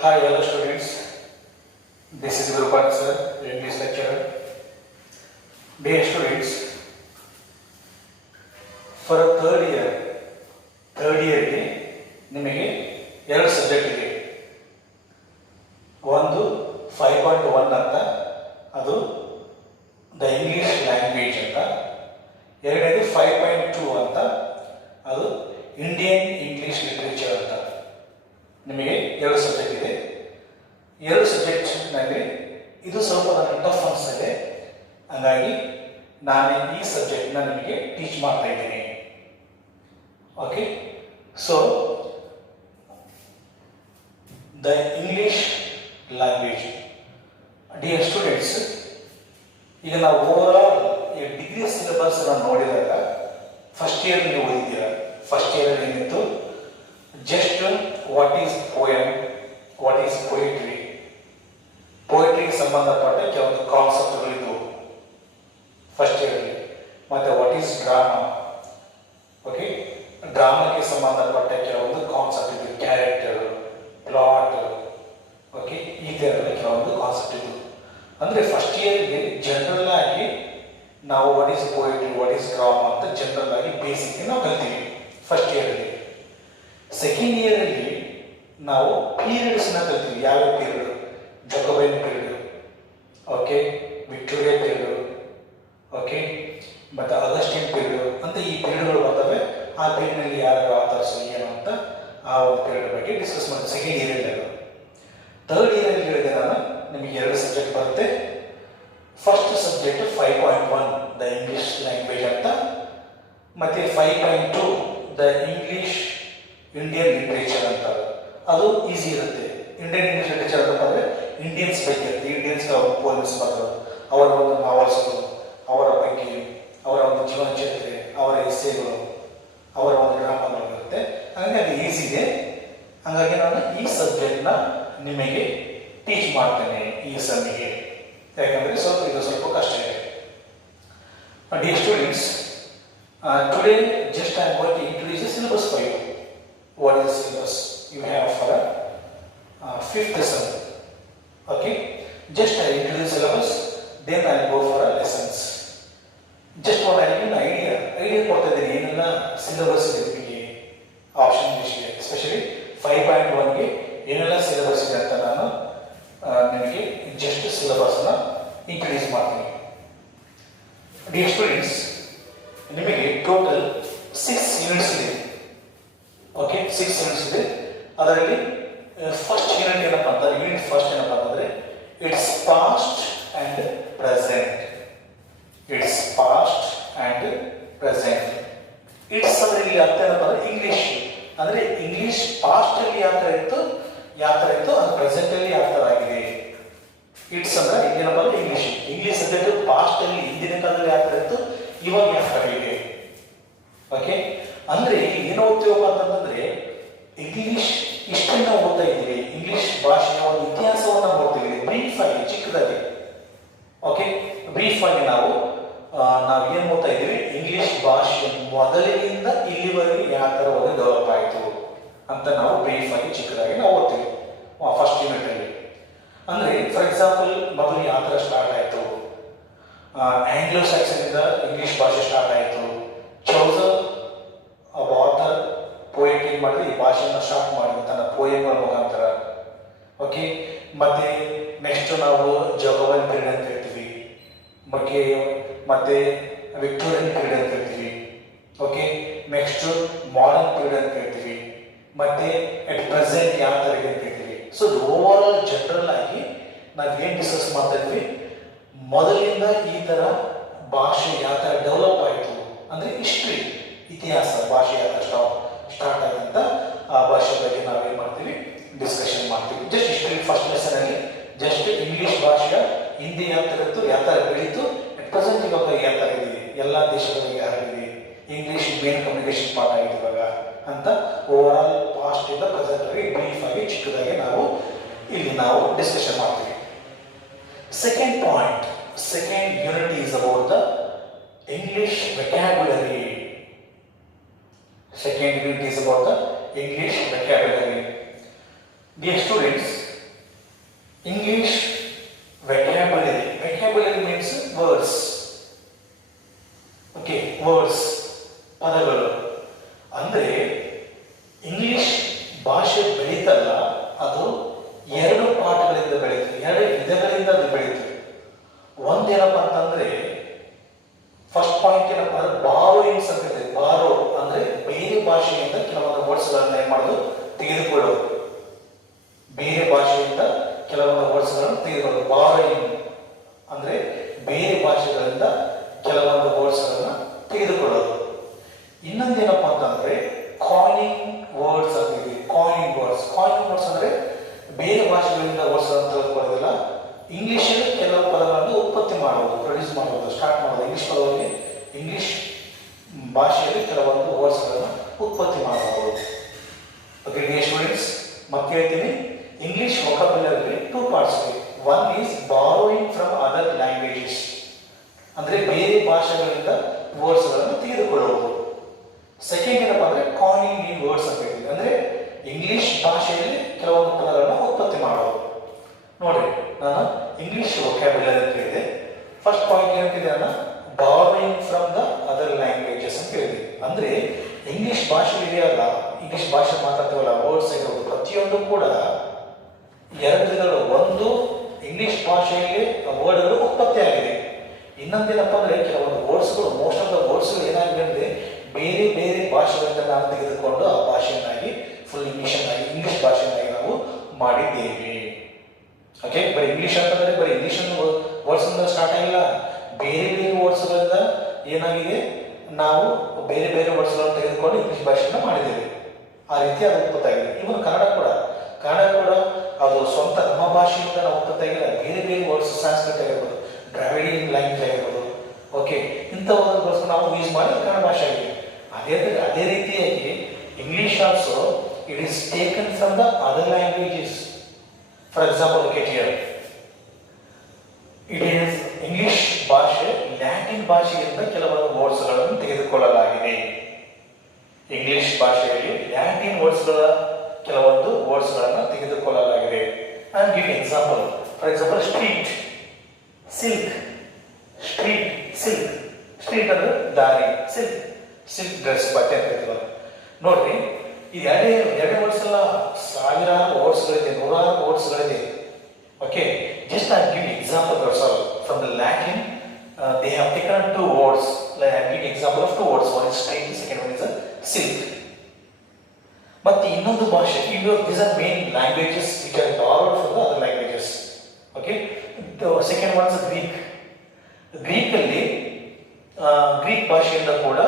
Hi, hello students. This is Gurupal sir, English lecturer. Dear students, for a third year ಗೆ ನಿಮಗೆ ಎರಡು subject ಇದೆ. ಒಂದು 5.1 ಅಂತ, ಅದು ದ ಇಂಗ್ಲಿಷ್ ಲ್ಯಾಂಗ್ವೇಜ್ ಅಂತ. ಎರಡನೇದು 5.2 ಅಂತ, ಅದು ಇಂಡಿಯನ್ ಇಂಗ್ಲಿಷ್ ಲಿಟ್ರೇಚರ್ ಅಂತ. ನಿಮಗೆ ಎರಡು ಸಬ್ಜೆಕ್ಟ್ ಇದೆ. ಎರಡು ಸಬ್ಜೆಕ್ಟ್ನಲ್ಲಿ ಇದು ಸ್ವಲ್ಪ ನನಗೆ ಟಫ್ ಅನಿಸ್ತದೆ. ಹಾಗಾಗಿ ನಾನು ಈ ಸಬ್ಜೆಕ್ಟ್ನ ನಿಮಗೆ ಟೀಚ್ ಮಾಡ್ತಾ ಇದ್ದೀನಿ. Okay, so the English language. Dear students, ಈಗ ನಾವು ಓವರ್ ಆಲ್ ಈ ಡಿಗ್ರಿ ಸಿಲೆಬಸ್ ನೋಡಿದಾಗ ಫಸ್ಟ್ ಇಯರ್ ನೀವು ಓದಿದ್ದೀರಾ. ಫಸ್ಟ್ ಇಯರ್ ಏನಿತ್ತು, just what is poem, what is poetry, ಪೊಯಿಟ್ರಿಗೆ ಸಂಬಂಧಪಟ್ಟ ಕೆಲವೊಂದು ಕಾನ್ಸೆಪ್ಟ್ಗಳಿದ್ವು ಫಸ್ಟ್ ಇಯರಲ್ಲಿ. ಮತ್ತು ವಾಟ್ ಈಸ್ ಡ್ರಾಮಾ, ಓಕೆ, ಡ್ರಾಮಾಗೆ ಸಂಬಂಧಪಟ್ಟ ಕೆಲವೊಂದು ಕಾನ್ಸೆಪ್ಟ್ ಇದ್ವು, ಕ್ಯಾರೆಕ್ಟರ್, ಪ್ಲಾಟ್, ಓಕೆ, ಈ ಥರ ಕೆಲವೊಂದು ಕಾನ್ಸೆಪ್ಟ್ ಇದ್ವು. ಅಂದರೆ ಫಸ್ಟ್ ಇಯರ್ಗೆ ಜನರಲ್ ಆಗಿ ನಾವು what is poetry, what is drama ಅಂತ ಜನರಲ್ ಆಗಿ ಬೇಸಿಕ್ ನಾವು ಕಲ್ತೀವಿ ಫಸ್ಟ್ ಇಯರಲ್ಲಿ. ಸೆಕೆಂಡ್ ಇಯರಲ್ಲಿ ನಾವು ಪೀರಿಯಡ್ಸ್ನ ಕಲ್ತೀವಿ. ಯಾವ್ಯಾವ period, Jacobean period, okay, Victoria period, okay, ಮತ್ತು ಅಗಸ್ಟಿನ್ ಪೀರಿಯಡ್ ಅಂತ ಈ ಪೀರಿಯಡ್ಗಳು ಬರ್ತವೆ. ಆ ಪೀರಿಯಡ್ನಲ್ಲಿ ಯಾರು ಆಥರ್ಸ್ ಏನು ಅಂತ ಆ ಒಂದು ಪೀರಿಯಡ್ ಬಗ್ಗೆ ಡಿಸ್ಕಸ್ ಮಾಡಿ ಸೆಕೆಂಡ್ ಇಯರಲ್ಲಿ. ಥರ್ಡ್ ಇಯರಲ್ಲಿ ಹೇಳಿದೆ ನಾನು, ನಿಮಗೆ ಎರಡು ಸಬ್ಜೆಕ್ಟ್ ಬರುತ್ತೆ. First subject 5.1 the English language ಅಂತ, ಮತ್ತು 5.2 ದ ಇಂಗ್ಲಿಷ್ ಇಂಡಿಯನ್ ಲಿಟ್ರೇಚರ್ ಅಂತ. ಅದು ಈಸಿ ಇರುತ್ತೆ. ಇಂಡಿಯನ್ ಇಂಗ್ಲಿಷ್ ಲಿಟ್ರೇಚರ್ ಅಂತ ಅಂದರೆ ಇಂಡಿಯನ್ಸ್ ಬಗ್ಗೆ ಇರುತ್ತೆ. ಇಂಡಿಯನ್ಸ್ ಪೋಯಮ್ಸ್ ಬರೆದು ಅವರ ಒಂದು ನಾವಲ್ಸ್ಗಳು, ಅವರ ಬಗ್ಗೆ, ಅವರ ಒಂದು ಜೀವನ ಚರಿತ್ರೆ, ಅವರ ಎಸ್ಸೆಗಳು, ಅವರ ಒಂದು ಡ್ರಾಮಾಗಳು ಇರುತ್ತೆ. ಹಾಗಾಗಿ ಅದು ಈಸಿ ಇದೆ. ಹಾಗಾಗಿ ನಾನು ಈ ಸಬ್ಜೆಕ್ಟ್ನ ನಿಮಗೆ ಟೀಚ್ ಮಾಡ್ತೇನೆ ಈ ಸೆಮ್ಮಿಗೆ. ಯಾಕಂದರೆ ಇದು ಸ್ವಲ್ಪ ಕಷ್ಟ ಇದೆ. Dear students, today just I am going to introduce the syllabus for you. What is the syllabus you have for fifth lesson? Okay, just I introduce syllabus, then I will go for lessons. Just what I give an idea ಕೊಡ್ತಾ ಇದ್ದೀನಿ ಏನೆಲ್ಲ syllabus ಇದೆ ನಿಮಗೆ option ಇಂಗ್ಲೀಷ್ಗೆ, especially 5.1ಗೆ ಏನೆಲ್ಲ syllabus ಇದೆ ಅಂತ ನಾನು ನಿಮಗೆ ಜಸ್ಟ್ ಸಿಲೆಬಸ್ನ ಇಂಟ್ರೊಡ್ಯೂಸ್ ಮಾಡ್ತೀನಿ. ಡಿಯರ್ ಸ್ಟೂಡೆಂಟ್ಸ್, ನಿಮಗೆ ಟೋಟಲ್ 6 ಯೂನಿಟ್ಸ್ ಇದೆ. ಓಕೆ, 6 ಯೂನಿಟ್ಸ್ ಇದೆ. ಅದರಲ್ಲಿ ಫಸ್ಟ್ ಯೂನಿಟ್ ಏನಪ್ಪ ಅಂತ, ಯೂನಿಟ್ ಫಸ್ಟ್ ಏನಪ್ಪ ಅಂತಂದರೆ it's past and present. It's past and present. It's ಅಂದರೆ ಇಲ್ಲಿ ಅರ್ಥ ಏನಪ್ಪ ಅಂದರೆ ಇಂಗ್ಲೀಷ್, ಅಂದರೆ ಇಂಗ್ಲೀಷ್ ಪಾಸ್ಟಲ್ಲಿ ಯಾವ ಥರ ಇತ್ತು ಅದು ಪ್ರೆಸೆಂಟಲ್ಲಿ ಯಾವ ಥರ ಆಗಿದೆ. ಇಟ್ಸ್ ಅಂದರೆ ಏನಪ್ಪ ಅಂದರೆ ಇಂಗ್ಲೀಷ್ ಸಬ್ಜೆಕ್ಟ್ ಪಾಸ್ಟಲ್ಲಿ ಹಿಂದಿನ ಕಾಲದಲ್ಲಿ ಯಾವ ಥರ ಇತ್ತು, ಇವಾಗ ಯಾವ ಥರ ಇದೆ. ಓಕೆ, ಅಂದರೆ ಏನು ಓದ್ತೀವಪ್ಪ ಅಂತಂದರೆ ಇಂಗ್ಲೀಷ್ ಇಷ್ಟನ್ನು ಓದ್ತಾ ಇದ್ದೀವಿ, ಇಂಗ್ಲೀಷ್ ಭಾಷೆಯ ಒಂದು ಇತಿಹಾಸವನ್ನು ನೋಡ್ತೀವಿ ಬ್ರೀಫ್ ಆಗಿ, ಚಿಕ್ಕದಾಗಿ. ಓಕೆ, ಬ್ರೀಫ್ ಆಗಿ ನಾವು ಏನು ಓದ್ತಾ ಇದ್ದೀವಿ, ಇಂಗ್ಲೀಷ್ ಭಾಷೆ ಮೊದಲಿನಿಂದ ಇಲ್ಲಿವರೆಗೆ ಯಾವ ಥರ ಒಂದು ಡೆವಲಪ್ ಆಯಿತು ಅಂತ ನಾವು ಬ್ರೀಫ್ ಆಗಿ ಚಿಕ್ಕದಾಗಿ ನಾವು ಓದ್ತೀವಿ ಫಸ್ಟ್ ಯೂನಿಟಲ್ಲಿ. ಅಂದರೆ ಫಾರ್ ಎಕ್ಸಾಂಪಲ್, ಮೊದಲು ಯಾವ ಥರ ಸ್ಟಾರ್ಟ್ ಆಯಿತು, ಆಂಗ್ಲೋ ಸ್ಯಾಕ್ಸನ್ನಿಂದ ಇಂಗ್ಲೀಷ್ ಭಾಷೆ ಸ್ಟಾರ್ಟ್ ಆಯಿತು. ಚೌಸರ್ ಆಥರ್ ಪೋಯೆಟ್ ಏನು ಮಾಡಿದ್ರೆ ಈ ಭಾಷೆಯನ್ನು ಸ್ಟಾರ್ಟ್ ಮಾಡಿದ್ರು ತನ್ನ ಪೋಯಮ್ಗಳ ಮುಖಾಂತರ. ಓಕೆ, ಮತ್ತು ನೆಕ್ಸ್ಟ್ ನಾವು ಜಕೋಬೈನ್ ಪೀರಿಯಡ್ ಅಂತ ಹೇಳ್ತೀವಿ, ಮತ್ತೆ ವಿಕ್ಟೋರಿಯನ್ ಪೀರಿಯಡ್ ಅಂತ ಹೇಳ್ತೀವಿ. ಓಕೆ, ನೆಕ್ಸ್ಟ್ ಮಾಡರ್ನ್ ಪೀರಿಯಡ್ ಅಂತ ಹೇಳ್ತೀವಿ, ಮತ್ತೆ ಅಟ್ ಪ್ರೆಸೆಂಟ್ ಯಾವ ಥರ ಇದೆ ಅಂತ ಹೇಳ್ತೀವಿ. ಸೊ ಓವರ್ ಆಲ್ ಜನರಲ್ ಆಗಿ ನಾವು ಏನು ಡಿಸ್ಕಸ್ ಮಾಡ್ತಾ ಇದ್ವಿ, ಮೊದಲಿಂದ ಈ ಥರ ಭಾಷೆ ಯಾವ ಥರ ಡೆವಲಪ್ ಆಯಿತು ಅಂದರೆ ಹಿಸ್ಟ್ರಿ, ಇತಿಹಾಸ, ಭಾಷೆ ಯಾವ ಥರ ಸ್ಟಾರ್ಟ್ ಆಯಿತು ಅಂತ ಆ ಭಾಷೆ ಬಗ್ಗೆ ನಾವೇನು ಮಾಡ್ತೀವಿ, ಡಿಸ್ಕಷನ್ ಮಾಡ್ತೀವಿ. ಜಸ್ಟ್ ಹಿಸ್ಟ್ರಿ ಫಸ್ಟ್ ಲೆಸನಲ್ಲಿ ಜಸ್ಟ್ ಇಂಗ್ಲೀಷ್ ಭಾಷೆಯ ಹಿಂದೆ ಯಾವ ಥರ ಇತ್ತು, ಯಾವ ಥರ ಬೆಳೀತು, ಅಟ್ ಪ್ರೆಸೆಂಟ್ ಇವಾಗ ಯಾವ ಥರ ಇದೆ, ಎಲ್ಲ ದೇಶಗಳಿಗೆ ಹರಡಿದೆ, ಇಂಗ್ಲೀಷ್ ಮೇನ್ ಕಮ್ಯುನಿಕೇಶನ್ ಪಾರ್ಟ್ ಆಗಿದೆ ಇವಾಗ ಅಂತ ಓವರ್ ಆಲ್ ಪಾಸ್ಟಿಂದ ಪ್ರೆಸೆಂಟಾಗಿ ಬ್ರೀಫ್ ಆಗಿ ಚಿಕ್ಕದಾಗಿ ನಾವು ಡಿಸ್ಕಷನ್ ಮಾಡ್ತೀವಿ. Second point, second unit is about the English vocabulary. Second unit is about the English vocabulary. Dear students, English vocabulary. Vocabulary means words. Okay, words. ಪದಗಳು. ಅಂದರೆ English ಭಾಷೆ ಬೆಳೀತಲ್ಲ, ಅದು ಎರಡು ಪಾಠಗಳಿಂದ ಬೆಳೀತು, ಎರಡು ವಿಧಗಳಿಂದ ಅದು ಬೆಳೀತು. ಒಂದೇನಪ್ಪ ಅಂತಂದ್ರೆ ಫಸ್ಟ್ ಪಾಯಿಂಟ್ ಏನಪ್ಪ ಅಂದ್ರೆ ಬಾರೋಯಿಂಗ್ಸ್ ಅಂತ ಇದೆ. ಬಾರೋ ಅಂದ್ರೆ ಬೇರೆ ಭಾಷೆಯಿಂದ ಕೆಲವೊಂದು ವರ್ಡ್ಸ್ಗಳನ್ನ ಏನ್ ಮಾಡೋದು, ತೆಗೆದುಕೊಳ್ಳೋದು. ಬೇರೆ ಭಾಷೆಯಿಂದ ಕೆಲವೊಂದು ವರ್ಡ್ಸ್ಗಳನ್ನು ತೆಗೆದುಕೊಳ್ಳೋದು. ಬಾರೋಯಿಂಗ್ ಅಂದ್ರೆ ಬೇರೆ ಭಾಷೆಗಳಿಂದ ಕೆಲವೊಂದು ವರ್ಡ್ಸ್ಗಳನ್ನ ತೆಗೆದುಕೊಳ್ಳೋದು. ಇನ್ನೊಂದೇನಪ್ಪ ಅಂತಂದ್ರೆ ಕಾಯಿನಿಂಗ್ ವರ್ಡ್ಸ್ ಅಂತ ಇದೆ. ಕಾಯಿನಿಂಗ್ ವರ್ಡ್ಸ್ ಅಂದ್ರೆ ಬೇರೆ ಭಾಷೆಗಳಿಂದ ವರ್ಡ್ಸ್ ಅಂತ ತೆಗೆದುಕೊಳ್ಳೋದಿಲ್ಲ, ಇಂಗ್ಲಿಷಲ್ಲಿ ಕೆಲವು ಪದಗಳನ್ನು ಉತ್ಪತ್ತಿ ಮಾಡುವುದು, ಪ್ರೊಡ್ಯೂಸ್ ಮಾಡುವುದು, ಸ್ಟಾರ್ಟ್ ಮಾಡುವುದು. ಇಂಗ್ಲಿಷ್ ಪದವಾಗಿ ಇಂಗ್ಲಿಷ್ ಭಾಷೆಯಲ್ಲಿ ಕೆಲವೊಂದು ವರ್ಡ್ಸ್ಗಳನ್ನು ಉತ್ಪತ್ತಿ ಮಾಡಬಹುದು. ಓಕೆ ಡಿಯರ್ ಸ್ಟೂಡೆಂಟ್ಸ್, ಮತ್ತೆ ಹೇಳ್ತೀನಿ, ಇಂಗ್ಲಿಷ್ ವೊಕಾಬ್ಯುಲರಿ ಟೂ ಪಾರ್ಟ್ಸ್ ಇದೆ. One is borrowing from other languages, ಅಂದ್ರೆ ಬೇರೆ ಭಾಷೆಗಳಿಂದ ವರ್ಡ್ಸ್ಗಳನ್ನು ತೆಗೆದುಕೊಳ್ಳುವುದು. ಸೆಕೆಂಡ್ ಏನಪ್ಪ ಅಂದ್ರೆ ಕಾಯಿನಿಂಗ್ ಇನ್ ವರ್ಡ್ಸ್ ಅಂತ ಹೇಳ್ತೀವಿ, ಅಂದ್ರೆ ಇಂಗ್ಲಿಷ್ ಭಾಷೆಯಲ್ಲಿ ಕೆಲವೊಂದು ಪದಗಳನ್ನು ಉತ್ಪತ್ತಿ ಮಾಡೋದು. ನೋಡ್ರಿ, ನಾನು ಇಂಗ್ಲಿಷ್ ವೊಕ್ಯಾಬ್ಯುಲರಿ ಅಂತ ಹೇಳಿದೆ. ಫಸ್ಟ್ ಪಾಯಿಂಟ್ ಏನಂತಿದೆ ಅನ್ನ borrowing from the other languages ಅಂತ ಹೇಳಿದೆ. ಅಂದ್ರೆ ಇಂಗ್ಲಿಷ್ ಭಾಷೆ ಇದೆಯಲ್ಲ, ಇಂಗ್ಲಿಷ್ ಭಾಷೆ ಮಾತಾಡ್ತೀವಲ್ಲ, ವರ್ಡ್ಸ್ ಇರೋದು ಪ್ರತಿಯೊಂದು ಕೂಡ ಎರಡು ವಿಧಗಳು. ಒಂದು ಇಂಗ್ಲಿಷ್ ಭಾಷೆಯಲ್ಲಿ ವರ್ಡ್ಗಳು ಉತ್ಪತ್ತಿ ಆಗಿದೆ. ಇನ್ನೊಂದೇನಪ್ಪ ಅಂದ್ರೆ ಕೆಲವೊಂದು ವರ್ಡ್ಸ್ಗಳು, ಮೋಸ್ಟ್ ಆಫ್ ದ ವರ್ಡ್ಸ್ಗಳು ಏನಾಗಿದೆ ಅಂದ್ರೆ ಬೇರೆ ಬೇರೆ ಭಾಷೆಗಳಿಂದ ನಾವು ತೆಗೆದುಕೊಂಡು ಆ ಭಾಷೆಯನ್ನಾಗಿ ಫುಲ್ ಇಂಗ್ಲಿಷ್ ಭಾಷೆಯನ್ನಾಗಿ ನಾವು ಮಾಡಿದ್ದೇವೆ. ಓಕೆ, ಬರೀ ಇಂಗ್ಲಿಷ್ ಅಂತಂದ್ರೆ ಬರೀ ಇಂಗ್ಲಿಷ್ ವರ್ಡ್ಸ್ ಸ್ಟಾರ್ಟ್ ಆಗಿಲ್ಲ, ಬೇರೆ ಬೇರೆ ವರ್ಡ್ಸ್ಗಳಿಂದ ಏನಾಗಿದೆ, ನಾವು ಬೇರೆ ಬೇರೆ ವರ್ಡ್ಸ್ಗಳನ್ನು ತೆಗೆದುಕೊಂಡು ಇಂಗ್ಲಿಷ್ ಭಾಷೆಯನ್ನು ಮಾಡಿದ್ದೇವೆ. ಆ ರೀತಿ ಅದು ಉತ್ಪತ್ತಿ ಆಗಿದೆ. ಇವನು ಕನ್ನಡ ಕೂಡ ಅದು ಸ್ವಂತ ನಮ್ಮ ಭಾಷೆಯಿಂದ ನಾವು ಉತ್ಪತ್ತಿ ಆಗಿಲ್ಲ, ಬೇರೆ ಬೇರೆ ವರ್ಡ್ಸ್, ಸಂಸ್ಕೃತ ಆಗಿರ್ಬೋದು, ದ್ರಾವಿಡಿಯನ್ ಲ್ಯಾಂಗ್ವೇಜ್ ಆಗಿರ್ಬೋದು, ಓಕೆ, ಇಂಥ ಒಂದು ವರ್ಡ್ಸ್ ನಾವು ಯೂಸ್ ಮಾಡಿ ಕನ್ನಡ ಭಾಷೆ ಆಗಿದೆ. ಅದೇ ರೀತಿಯಾಗಿ English also it is taken from the other languages. For example, look at here. It is English ಭಾಷೆ ಲ್ಯಾಟಿನ್ ಭಾಷೆಯಿಂದ ಕೆಲವೊಂದು ವರ್ಡ್ಸ್ಗಳನ್ನು ತೆಗೆದುಕೊಳ್ಳಲಾಗಿದೆ. ಇಂಗ್ಲಿಷ್ ಭಾಷೆಯಲ್ಲಿ ಲ್ಯಾಟಿನ್ ವರ್ಡ್ಸ್ಗಳ ಕೆಲವೊಂದು ವರ್ಡ್ಸ್ಗಳನ್ನು ತೆಗೆದುಕೊಳ್ಳಲಾಗಿದೆ. I give example. For example, street, silk. Street, silk. Street ಅಂದ್ರೆ ದಾರಿ, ಸಿಲ್ಕ್ ಡ್ರೆಸ್, ಬಟ್ಟೆ ಅಂತ ಹೇಳ್ತೀವಲ್ಲ. ನೋಡ್ರಿ, ಈ ಎರಡೇ ವರ್ಡ್ಸ್ ಎಲ್ಲ ಸಾವಿರಾರು ವರ್ಡ್ಸ್ಗಳಿದೆ, ನೂರಾರು ವರ್ಡ್ಸ್ಗಳಿದೆ. Okay, just I give example yourself from the Latin. They have taken two words. Like I give example of two words. One is straight, second one is a silk. But ಇನ್ನೊಂದು ಭಾಷೆ, these are main languages which are borrowed from the other languages. Okay, the second one is Greek. Greek ಅಲ್ಲಿ Greek ಭಾಷೆಯಿಂದ ಕೂಡ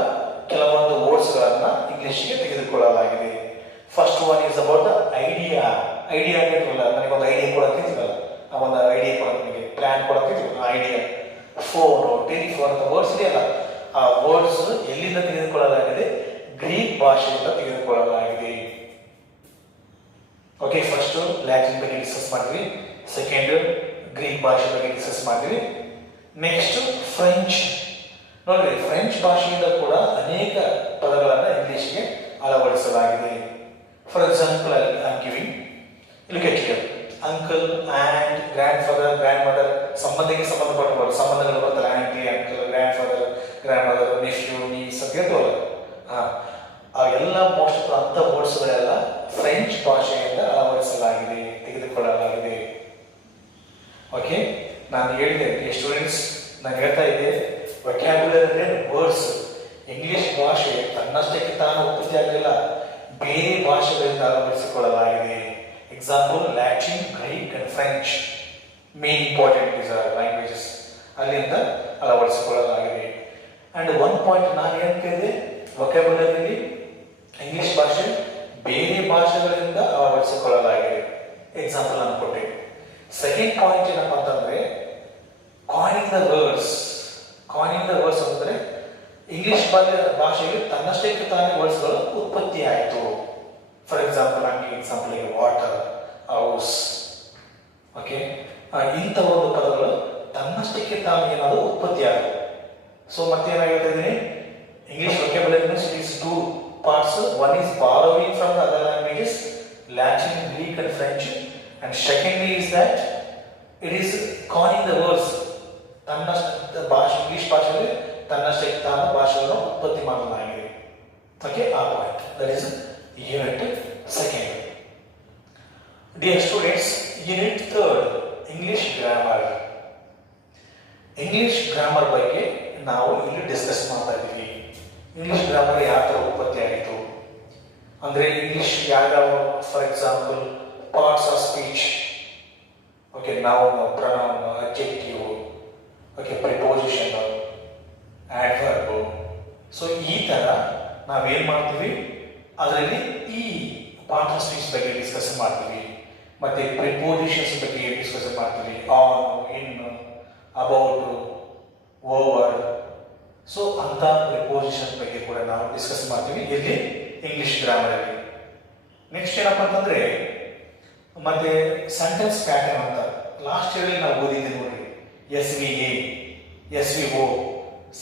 ಕೆಲವೊಂದು ವರ್ಡ್ಸ್ಗಳನ್ನ ಇಂಗ್ಲಿಷ್ಗೆ ತೆಗೆದುಕೊಳ್ಳಲಾಗಿದೆ. First one is about the idea. Idea ಆಗಿರಲ್ಲ, ನನಗೊಂದು idea ಕೊಡಕ್ಕಿದ್ದೀವಲ್ಲ, ಒಂದು ಐಡಿಯಾ ಕೊಡೋದು, ನಿಮಗೆ ಪ್ಲಾನ್ ಕೊಡಕ್ಕಿದ್ದೀವಿ, ಐಡಿಯಾ. ಫೋನು, ಟೆಲಿಫೋನ್ ಅಂತ ವರ್ಡ್ಸ್ ಇದೆಯಲ್ಲ, ಆ ವರ್ಡ್ಸ್ ಎಲ್ಲಿಂದ ತೆಗೆದುಕೊಳ್ಳಲಾಗಿದೆ? ಗ್ರೀಕ್ ಭಾಷೆಯಿಂದ ತೆಗೆದುಕೊಳ್ಳಲಾಗಿದೆ. ಓಕೆ, ಫಸ್ಟ್ ಲ್ಯಾಟಿನ್ ಬಗ್ಗೆ ಡಿಸ್ಕಸ್ ಮಾಡಿದ್ವಿ, ಸೆಕೆಂಡ್ ಗ್ರೀಕ್ ಭಾಷೆ ಬಗ್ಗೆ ಡಿಸ್ಕಸ್ ಮಾಡಿದ್ವಿ. Next French. ನೋಡ್ರಿ, ಫ್ರೆಂಚ್ ಭಾಷೆಯಿಂದ ಕೂಡ ಅನೇಕ ಪದಗಳನ್ನು ಇಂಗ್ಲಿಷ್ಗೆ ಅಳವಡಿಸಲಾಗಿದೆ. For example, I am giving, look at here, uncle, aunt, grandfather, grandmother, ಸಂಬಂಧಕ್ಕೆ ಸಂಬಂಧಪಟ್ಟ ಸಂಬಂಧಗಳು ಬರ್ತಾರೆ. Aunty, uncle, grandfather, grandmother, nephew, niece ಅಂತ ಹೇಳ್ತವಲ್ಲ, ಅವೆಲ್ಲ ಮೋಸ್ಟ್ ಅಂಥ ವರ್ಡ್ಸ್ಗಳೆಲ್ಲ ಫ್ರೆಂಚ್ ಭಾಷೆಯಿಂದ ಅಳವಡಿಸಲಾಗಿದೆ, ತೆಗೆದುಕೊಳ್ಳಲಾಗಿದೆ. ಓಕೆ, ನಾನು ಹೇಳಿದೆ ಸ್ಟೂಡೆಂಟ್ಸ್, ನಾನು ಹೇಳ್ತಾ ಇದ್ದೆ ವೊಕ್ಯಾಬ್ಯುಲರಿ ಅಂದ್ರೆ ವರ್ಡ್ಸ್. ಇಂಗ್ಲಿಷ್ ಭಾಷೆ ತನ್ನಷ್ಟಕ್ಕೆ ತಾನು ಉತ್ಪತ್ತಿ ಆಗಲಿಲ್ಲ, ಬೇರೆ ಭಾಷೆಗಳಿಂದ ಅಳವಡಿಸಿಕೊಳ್ಳಲಾಗಿದೆ. Example, Latin, Greek and French, main important is languages, ಅಲ್ಲಿಂದ ಅಳವಡಿಸಿಕೊಳ್ಳಲಾಗಿದೆ. ಅಂಡ್ ಒನ್ ಪಾಯಿಂಟ್ ನಾನು ಏನು ಕೇಳಿದೆ, ವೊಕ್ಯಾಬ್ಯುಲರಿಯಲ್ಲಿ ಇಂಗ್ಲಿಷ್ ಭಾಷೆ ಬೇರೆ ಭಾಷೆಗಳಿಂದ ಅಳವಡಿಸಿಕೊಳ್ಳಲಾಗಿದೆ. ಎಕ್ಸಾಂಪಲ್ ನಾನು ಕೊಟ್ಟೆ. ಸೆಕೆಂಡ್ ಪಾಯಿಂಟ್ ಏನಪ್ಪ ಅಂತಂದ್ರೆ ಕಾಯಿನಿಂಗ್ ದ ವರ್ಡ್ಸ್. ಕಾಯಿನಿಂಗ್ ದ ವರ್ಡ್ಸ್ ಅಂದರೆ ಇಂಗ್ಲಿಷ್ ಭಾಷೆಗೆ ತನ್ನಷ್ಟಕ್ಕೆ ತಾನೇ ವರ್ಡ್ಸ್ಗಳು ಉತ್ಪತ್ತಿ ಆಯಿತು. ಫಾರ್ ಎಕ್ಸಾಂಪಲ್, ನನಗೆ ಎಕ್ಸಾಂಪಲ್ ಈಗ ವಾಟರ್, ಹೌಸ್, ಓಕೆ, ಇಂಥ ಒಂದು ಪದಗಳು ತನ್ನಷ್ಟಕ್ಕೆ ತಾನು ಏನಾದರೂ ಉತ್ಪತ್ತಿ ಆಗುತ್ತೆ. ಸೊ ಮತ್ತೆ ಏನಾಗುತ್ತೆ ಇದ್ದೀನಿ, English vocabulary it is two parts. One is borrowing from the other languages, Latin, Greek and French, and secondly is that it is coining the words. ತನ್ನಷ್ಟ ಭಾಷೆ ಇಂಗ್ಲಿಷ್ ಭಾಷೆಯಲ್ಲಿ ತನ್ನಷ್ಟಕ್ಕೆ ತಾನು ಭಾಷೆಯನ್ನು ಉತ್ಪತ್ತಿ ಮಾಡಲಾಗಿದೆ. ಓಕೆ, ಆ point that is unit second. Dear students, unit third English grammar. English grammar ಬಗ್ಗೆ ನಾವು ಇಲ್ಲಿ ಡಿಸ್ಕಸ್ ಮಾಡ್ತಾ ಇದ್ದೀವಿ. ಇಂಗ್ಲಿಷ್ ಗ್ರಾಮರ್ ಯಾವ ಥರ ಉತ್ಪತ್ತಿ ಆಯಿತು ಅಂದರೆ ಇಂಗ್ಲಿಷ್ ಯಾವ್ಯಾವ, for example parts of speech, okay, noun, pronoun, adjective, okay, preposition, adverb. So ಈ ಥರ ನಾವೇನು ಮಾಡ್ತೀವಿ, ಅದರಲ್ಲಿ ಈ ಪಾರ್ಟ್ ಆಫ್ ಸ್ಪೀಚ್ ಬಗ್ಗೆ ಡಿಸ್ಕಸ್ ಮಾಡ್ತೀವಿ. ಮತ್ತು ಪ್ರಿಪೋಸಿಷನ್ಸ್ ಬಗ್ಗೆ ಡಿಸ್ಕಸ್ ಮಾಡ್ತೀವಿ. On, in, about, over. So ಅಂಥ ಪ್ರಿಪೋಸಿಷನ್ ಬಗ್ಗೆ ಕೂಡ ನಾವು ಡಿಸ್ಕಸ್ ಮಾಡ್ತೀವಿ ಇಲ್ಲಿ ಇಂಗ್ಲಿಷ್ ಗ್ರಾಮರಲ್ಲಿ. ನೆಕ್ಸ್ಟ್ ಏನಪ್ಪ ಅಂತಂದರೆ ಮತ್ತೆ ಸೆಂಟೆನ್ಸ್ ಪ್ಯಾಟರ್ನ್ ಅಂತ ಲಾಸ್ಟ್ ಇಯರಲ್ಲಿ ನಾವು ಓದಿದ್ದೀವಿ ನೋಡ್ರಿ. SVA, SVO,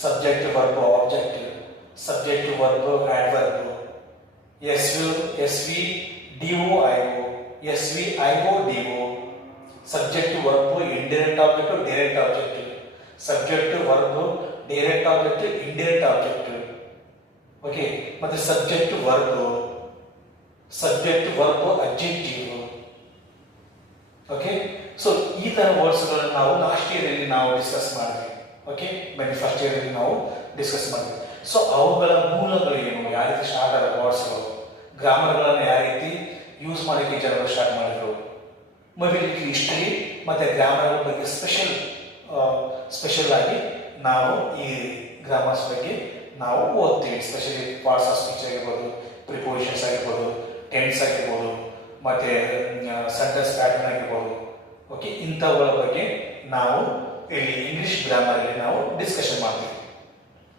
subject verb object, subject verb adverb, SVDOIO, SVIODO, subject verb indirect object, direct object, subject verb direct object, indirect object. Okay, ಮತ್ತೆ subject verb adjective. Okay, so ಈ ತರ ವರ್ಡ್ಸ್ಗಳನ್ನು ನಾವು ಲಾಸ್ಟ್ ಇಯರ್ ನಾವು ಡಿಸ್ಕಸ್ ಮಾಡಿದ್ವಿ. Okay, ಬನ್ನಿ first year ನಾವು discuss ಮಾಡಿದ್ವಿ. ಸೊ ಅವುಗಳ ಮೂಲಗಳು ಏನು, ಯಾವ ರೀತಿ ಸ್ಟಾರ್ಟ್ ಆದ ವರ್ಡ್ಸ್ಗಳು, ಗ್ರಾಮರ್ಗಳನ್ನು ಯಾವ ರೀತಿ ಯೂಸ್ ಮಾಡೋಕ್ಕೆ ಜನರು ಸ್ಟಾರ್ಟ್ ಮಾಡಿದ್ರು, ಮೊಬೈಲ್ ಹಿಸ್ಟರಿ ಮತ್ತು ಗ್ರಾಮರ್ ಬಗ್ಗೆ ಸ್ಪೆಷಲ್ ಆಗಿ ನಾವು ಈ ಗ್ರಾಮರ್ಸ್ ಬಗ್ಗೆ ನಾವು ಓದ್ತೀವಿ. ಸ್ಪೆಷಲಿ ಪಾರ್ಟ್ಸ್ ಆಫ್ ಸ್ಪೀಚ್ ಆಗಿರ್ಬೋದು, ಪ್ರಿಪೋಸಿಷನ್ಸ್ ಆಗಿರ್ಬೋದು, ಟೆನ್ಸ್ ಆಗಿರ್ಬೋದು, ಮತ್ತು ಸೆಂಟೆನ್ಸ್ ಪ್ಯಾಟರ್ನ್ ಆಗಿರ್ಬೋದು. ಓಕೆ, ಇಂಥವುಗಳ ಬಗ್ಗೆ ನಾವು ಇಲ್ಲಿ ಇಂಗ್ಲಿಷ್ ಗ್ರಾಮರಲ್ಲಿ ನಾವು ಡಿಸ್ಕಷನ್ ಮಾಡ್ತೀವಿ.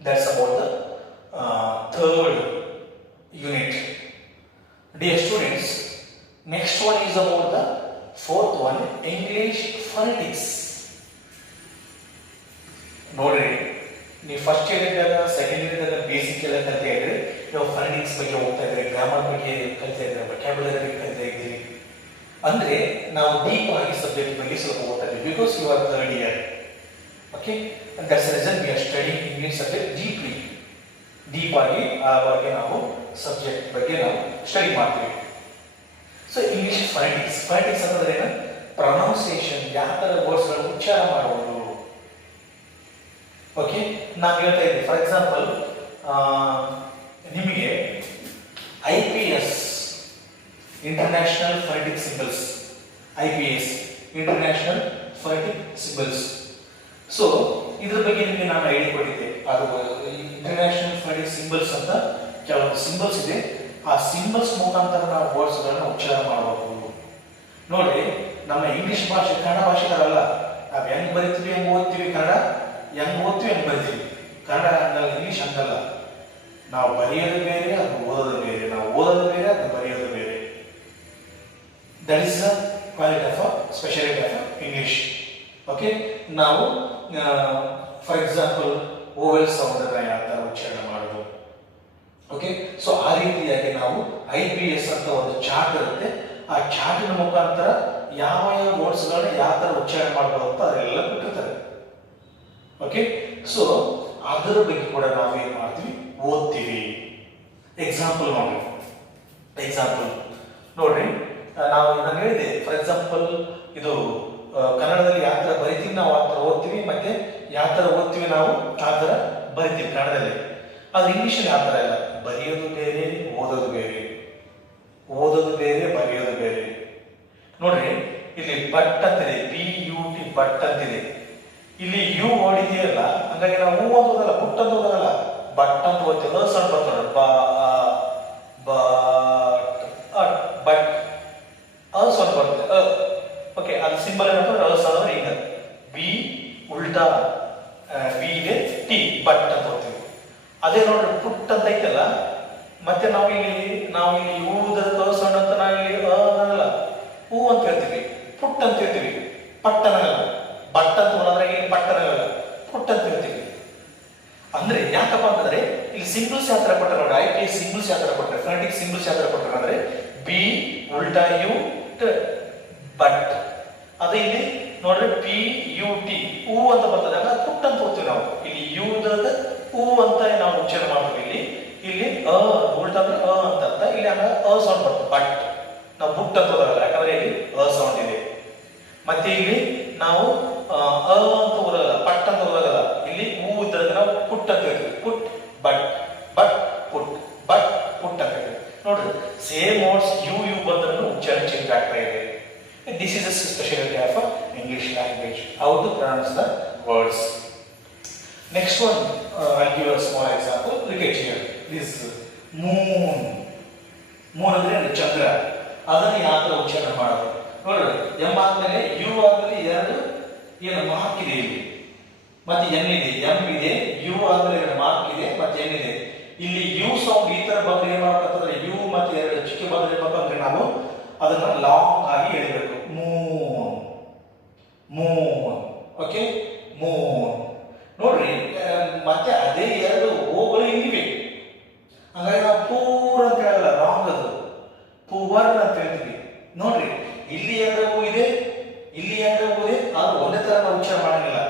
That's about the third unit. Dear students, next one is about the fourth one, English phonetics. ನೋಡ್ರಿ, ನೀವು ಫಸ್ಟ್ ಇಯರ್ ಇದ್ದಾಗ, ಸೆಕೆಂಡ್ ಇಯರ್ ಇದ್ದಾಗ ಬೇಸಿಕ್ ಎಲ್ಲ ಕಲಿತಾ ಇದ್ರಿ. ಇವಾಗ ಫೊನೆಟಿಕ್ಸ್ ಬಗ್ಗೆ ಹೋಗ್ತಾ ಇದ್ರಿ, ಗ್ರಾಮರ್ ಬಗ್ಗೆ ಕಲಿತಾ ಇದ್ರಿ, ವೊಕ್ಯಾಬ್ಯುಲರಿ ಬಗ್ಗೆ ಕಲಿತಾ ಇದ್ದೀರಿ. ಅಂದರೆ ನಾವು ಡೀಪ್ ಆಗಿ ಸಬ್ಜೆಕ್ಟ್ ಬಗ್ಗೆ ಸ್ವಲ್ಪ ಓದ್ತಾ ಇದ್ದೀವಿ. Because you are third year. Okay, that's the reason we are studying English subject deeply. Deep ಆಗಿ ಆ ಬಗ್ಗೆ ನಾವು ಸಬ್ಜೆಕ್ಟ್ ಬಗ್ಗೆ ನಾವು ಸ್ಟಡಿ ಮಾಡ್ತೀವಿ. ಸೊ ಇಂಗ್ಲಿಷ್ ಫೊನೆಟಿಕ್ಸ್ ಅಂತಂದ್ರೆ ಏನು, ಪ್ರೊನೌನ್ಸಿಯೇಷನ್, ಯಾವ ಥರ ವರ್ಡ್ಸ್ಗಳು ಉಚ್ಚಾರ ಮಾಡುವುದು. ಓಕೆ, ನಾನು ಹೇಳ್ತಾ ಇದ್ದೀನಿ, ಫಾರ್ ಎಕ್ಸಾಂಪಲ್ ನಿಮಗೆ IPS international phonetic symbols, IPS international phonetic symbols. So ಇದ್ರ ಬಗ್ಗೆ ನಿಮಗೆ ನಾನು ಐಡಿಯಾ ಕೊಟ್ಟಿದ್ದೆ. ಅದು ಇಂಟರ್ನ್ಯಾಷನಲ್ ಫೊನೆಟಿಕ್ ಸಿಂಬಲ್ಸ್ ಅಂತ ಕೆಲವೊಂದು ಸಿಂಬಲ್ಸ್ ಇದೆ. ಆ ಸಿಂಬಲ್ಸ್ ಮುಖಾಂತರ ನಾವು ವರ್ಡ್ಸ್ಗಳನ್ನು ಉಚ್ಚಾರ ಮಾಡಬೇಕು. ನೋಡ್ರಿ, ನಮ್ಮ ಇಂಗ್ಲಿಷ್ ಭಾಷೆ ಕನ್ನಡ ಭಾಷೆ ಅಲ್ಲ. ನಾವು ಹೆಂಗ್ ಬರಿತೀವಿ ಹೆಂಗ್ ಓದ್ತೀವಿ, ಕನ್ನಡ ಹೆಂಗ್ ಓದ್ತೀವಿ ಹೆಂಗ್ ಬರಿತೀವಿ. ಕನ್ನಡ ಹಂಗಲ್ಲ, ಇಂಗ್ಲಿಷ್ ಹಂಗಲ್ಲ. ನಾವು ಬರೆಯೋದು ಬೇರೆ, ಅದು ಓದೋದು ಬೇರೆ. ನಾವು ಓದೋದು ಬೇರೆ, ಅದು ಬರೆಯೋದು ಬೇರೆ. That is the quality of speciality of English. Okay, ನಾವು ಫಾರ್ ಎಕ್ಸಾಂಪಲ್ ಓವೆಲ್ ಸೌಂಡ್ ಅನ್ನ ಯಾವ ಥರ ಉಚ್ಚಾರಣೆ ಮಾಡೋದು. ಓಕೆ, ಸೊ ಆ ರೀತಿಯಾಗಿ ನಾವು IPS ಅಂತ ಒಂದು ಚಾರ್ಟ್ ಇರುತ್ತೆ. ಆ ಚಾರ್ಟಿನ ಮುಖಾಂತರ ಯಾವ ಯಾವ ವರ್ಡ್ಸ್ಗಳನ್ನ ಯಾವ ಥರ ಉಚ್ಚಾರಣೆ ಮಾಡಬಹುದು ಅಂತ ಅದೆಲ್ಲ ಬಿಟ್ಟಿರ್ತಾರೆ. ಓಕೆ, ಸೊ ಅದರ ಬಗ್ಗೆ ಕೂಡ ನಾವು ಏನು ಮಾಡ್ತೀವಿ, ಓದ್ತೀವಿ. ಎಕ್ಸಾಂಪಲ್ ನೋಡ್ರಿ, ನಾನು ಹೇಳಿದೆ, ಫಾರ್ ಎಕ್ಸಾಂಪಲ್ ಇದು ಕನ್ನಡದಲ್ಲಿ ಯಾವ ಥರ ಬರಿತೀವಿ ನಾವು ಆ ಥರ ಓದ್ತೀವಿ, ಮತ್ತೆ ಯಾವ ಥರ ಓದ್ತೀವಿ ನಾವು ಆ ಥರ ಬರಿತೀವಿ ಕನ್ನಡದಲ್ಲಿ. ಅದು ಇಂಗ್ಲೀಷಲ್ಲಿ ಯಾವ ಥರ ಇಲ್ಲ. ಬರೆಯೋದು ಬೇರೆ, ಓದೋದು ಬೇರೆ. ಬರೆಯೋದು ಬೇರೆ. ನೋಡ್ರಿ, ಇಲ್ಲಿ ಬಟ್ ಅಂತಿದೆ, BUT ಬಟ್ ಅಂತಿದೆ. ಇಲ್ಲಿ ಯು ಓಡಿದೆಯಲ್ಲ, ಹಂಗಾಗಿ ನಾವು ಹೂ ಅಂತ ಓದಲ್ಲ, ಬುಟ್ ಅಂತ ಓದಲ್ಲ, ಬಟ್ ಅಂತ ಓದ್ತೀವಿ. ಸಣ್ಣ ಬರ್ತಾರೆ, ಬಟ್ ಸ್ವಲ್ಪ ಬರುತ್ತೆ. ಓಕೆ, ಅದು ಸಿಂಬಲ್ ಏನಂತಂದ್ರೆ ಅಂದ್ರೆ ಈಗ ಬಿ ಉಲ್ಟಾ ಬಿ ಇದೆ ಟಿ, ಬಟ್ ಅಂತ ಓದ್ತೀವಿ. ಅದೇ ನೋಡ್ರಿ, ಪುಟ್ ಅಂತ ಐತಲ್ಲ, ಮತ್ತೆ ನಾವು ಇಲ್ಲಿ ಹೂದ ಸಣ್ಣ ಅಂತ ನಾವಿಲ್ಲಿ ಅನ್ನಲ್ಲ, ಹೂ ಅಂತ ಹೇಳ್ತೀವಿ, ಪುಟ್ ಅಂತ ಹೇಳ್ತೀವಿ, ಪಟ್ ಅನ್ನಲ್ಲ. ಬಟ್ ಅಂತ ಓದಿದ್ರೆ ಇಲ್ಲಿ ಪಟ್ ಅನ್ನಲ್ಲ, ಪುಟ್ ಅಂತ ಹೇಳ್ತೀವಿ. ಅಂದ್ರೆ ಯಾಕಪ್ಪ ಅಂತಂದ್ರೆ ಇಲ್ಲಿ ಸಿಂಬಲ್ಸ್ ಯಾವ ತರ ಕೊಟ್ಟರೆ ನೋಡಿ, IPS ಸಿಂಬಲ್ಸ್ ಯಾವ ತರ ಕೊಟ್ಟರೆ, ಫೊನೆಟಿಕ್ ಸಿಂಬಲ್ಸ್ ಯಾವ ತರ ಕೊಟ್ಟರೆ ಅಂದ್ರೆ ಬಿ ಉಲ್ಟಾ ಯು ಬಟ್, ಅದು ಇಲ್ಲಿ ನೋಡ್ರಿ PUT ಹೂ ಅಂತ ಬರ್ತದೆ, ಆಗ ಪುಟ್ ಅಂತ ಓದ್ತೀವಿ ನಾವು. ಇಲ್ಲಿ ಯು ಹೂ ಅಂತ ನಾವು ಉಚ್ಚಾರ ಮಾಡ್ತೀವಿ. ಇಲ್ಲಿ ಉಲ್ಟಾ ಅಂದ್ರೆ ಅಂತ ಅರ್ಥ. ಇಲ್ಲಿ ಹಂಗ ಸೌಂಡ್ ಬರ್ತದೆ, ಬಟ್ ನಾವು ಬುಟ್ ಅಂತ ಓದಲ್ಲ, ಯಾಕಂದ್ರೆ ಇಲ್ಲಿ ಸೌಂಡ್ ಇದೆ. ಮತ್ತೆ ಇಲ್ಲಿ ನಾವು ಅಂತ ಓದಲ್ಲ, ಪಟ್ ಅಂತ ಓದಲ್ಲ. ಇಲ್ಲಿ ಹೂ ಇದ್ದಾಗ ನಾವು ಪುಟ್ ಅಂತ ಹೇಳ್ತೀವಿ. ಪುಟ್ ಬಟ್ ಪುಟ್ ಬಟ್ ಪುಟ್ ಅಂತ ಹೇಳ್ತೀವಿ. ನೋಡ್ರಿ ಸೇಮ್ ವರ್ಡ್ಸ್ ಯು ಬಂದ್ರೂ ಉಚ್ಚಾರ ಚೇಂಜ್ ಆಗ್ತಾ ಇದೆ. This is a specialty of English language, how to pronounce the words. Next one, I'll give a small example. Look at here, this moon. Moon ಅಂದ್ರೆ ಚಂದ್ರ. ಅದನ್ನ ಯಾವ ತರ ಉಚ್ಚಾರ ಮಾಡೋದು ನೋಡ್ರಿ. ಎಂ ಆದ್ಮೇಲೆ ಯು ಆದ್ಮೇಲೆ ಎರಡು ಏನು ಮಾರ್ಕ್ ಇದೆ ಇಲ್ಲಿ, ಮತ್ತೆ ಎನ್ ಇದೆ, ಎಂ ಇದೆ, ಯು ಆದ್ಮೇಲೆ ಎರಡು ಮಾರ್ಕ್ ಇದೆ, ಮತ್ತೆ ಎನ್ ಇದೆ. ಇಲ್ಲಿ ಯು ಸೌಂಡ್ ಈ ತರ ಬಂದ್ರೆ ಏನ್ ಮಾಡ್ಬೇಕಂದ್ರೆ ಯು ಮತ್ತೆ ಎರಡು ಚಿಕ್ಕ ಬಂದ್ರೆ ಏನ್ಬೇಕಂದ್ರೆ ನಾವು ಅದನ್ನ ಲಾಂಗ್ ಆಗಿ ಎಳಿಬೇಕು. Moon moon, okay moon. ನೋಡ್ರಿ ಮತ್ತೆ ಅದೇ ಎರಡು ಓಗಳು ಇಲ್ಲಿವೆ, ಹಾಗಾಗಿ ನಾವು ಪೂರ್ ಅಂತ ಹೇಳಲ್ಲ, ರಾಂಗ್ ಅದು, ಪೂವರ್ ಅಂತ ಹೇಳ್ತೀವಿ. ನೋಡ್ರಿ ಇಲ್ಲಿ ಎರಡು ಹೂ ಇದೆ, ಇಲ್ಲಿ ಎರಡು ಹೂ ಇದೆ, ಆದ್ರೂ ಒಂದೇ ತರ ನಾವು ಉಚ್ಚಾರ ಮಾಡಂಗಿಲ್ಲ,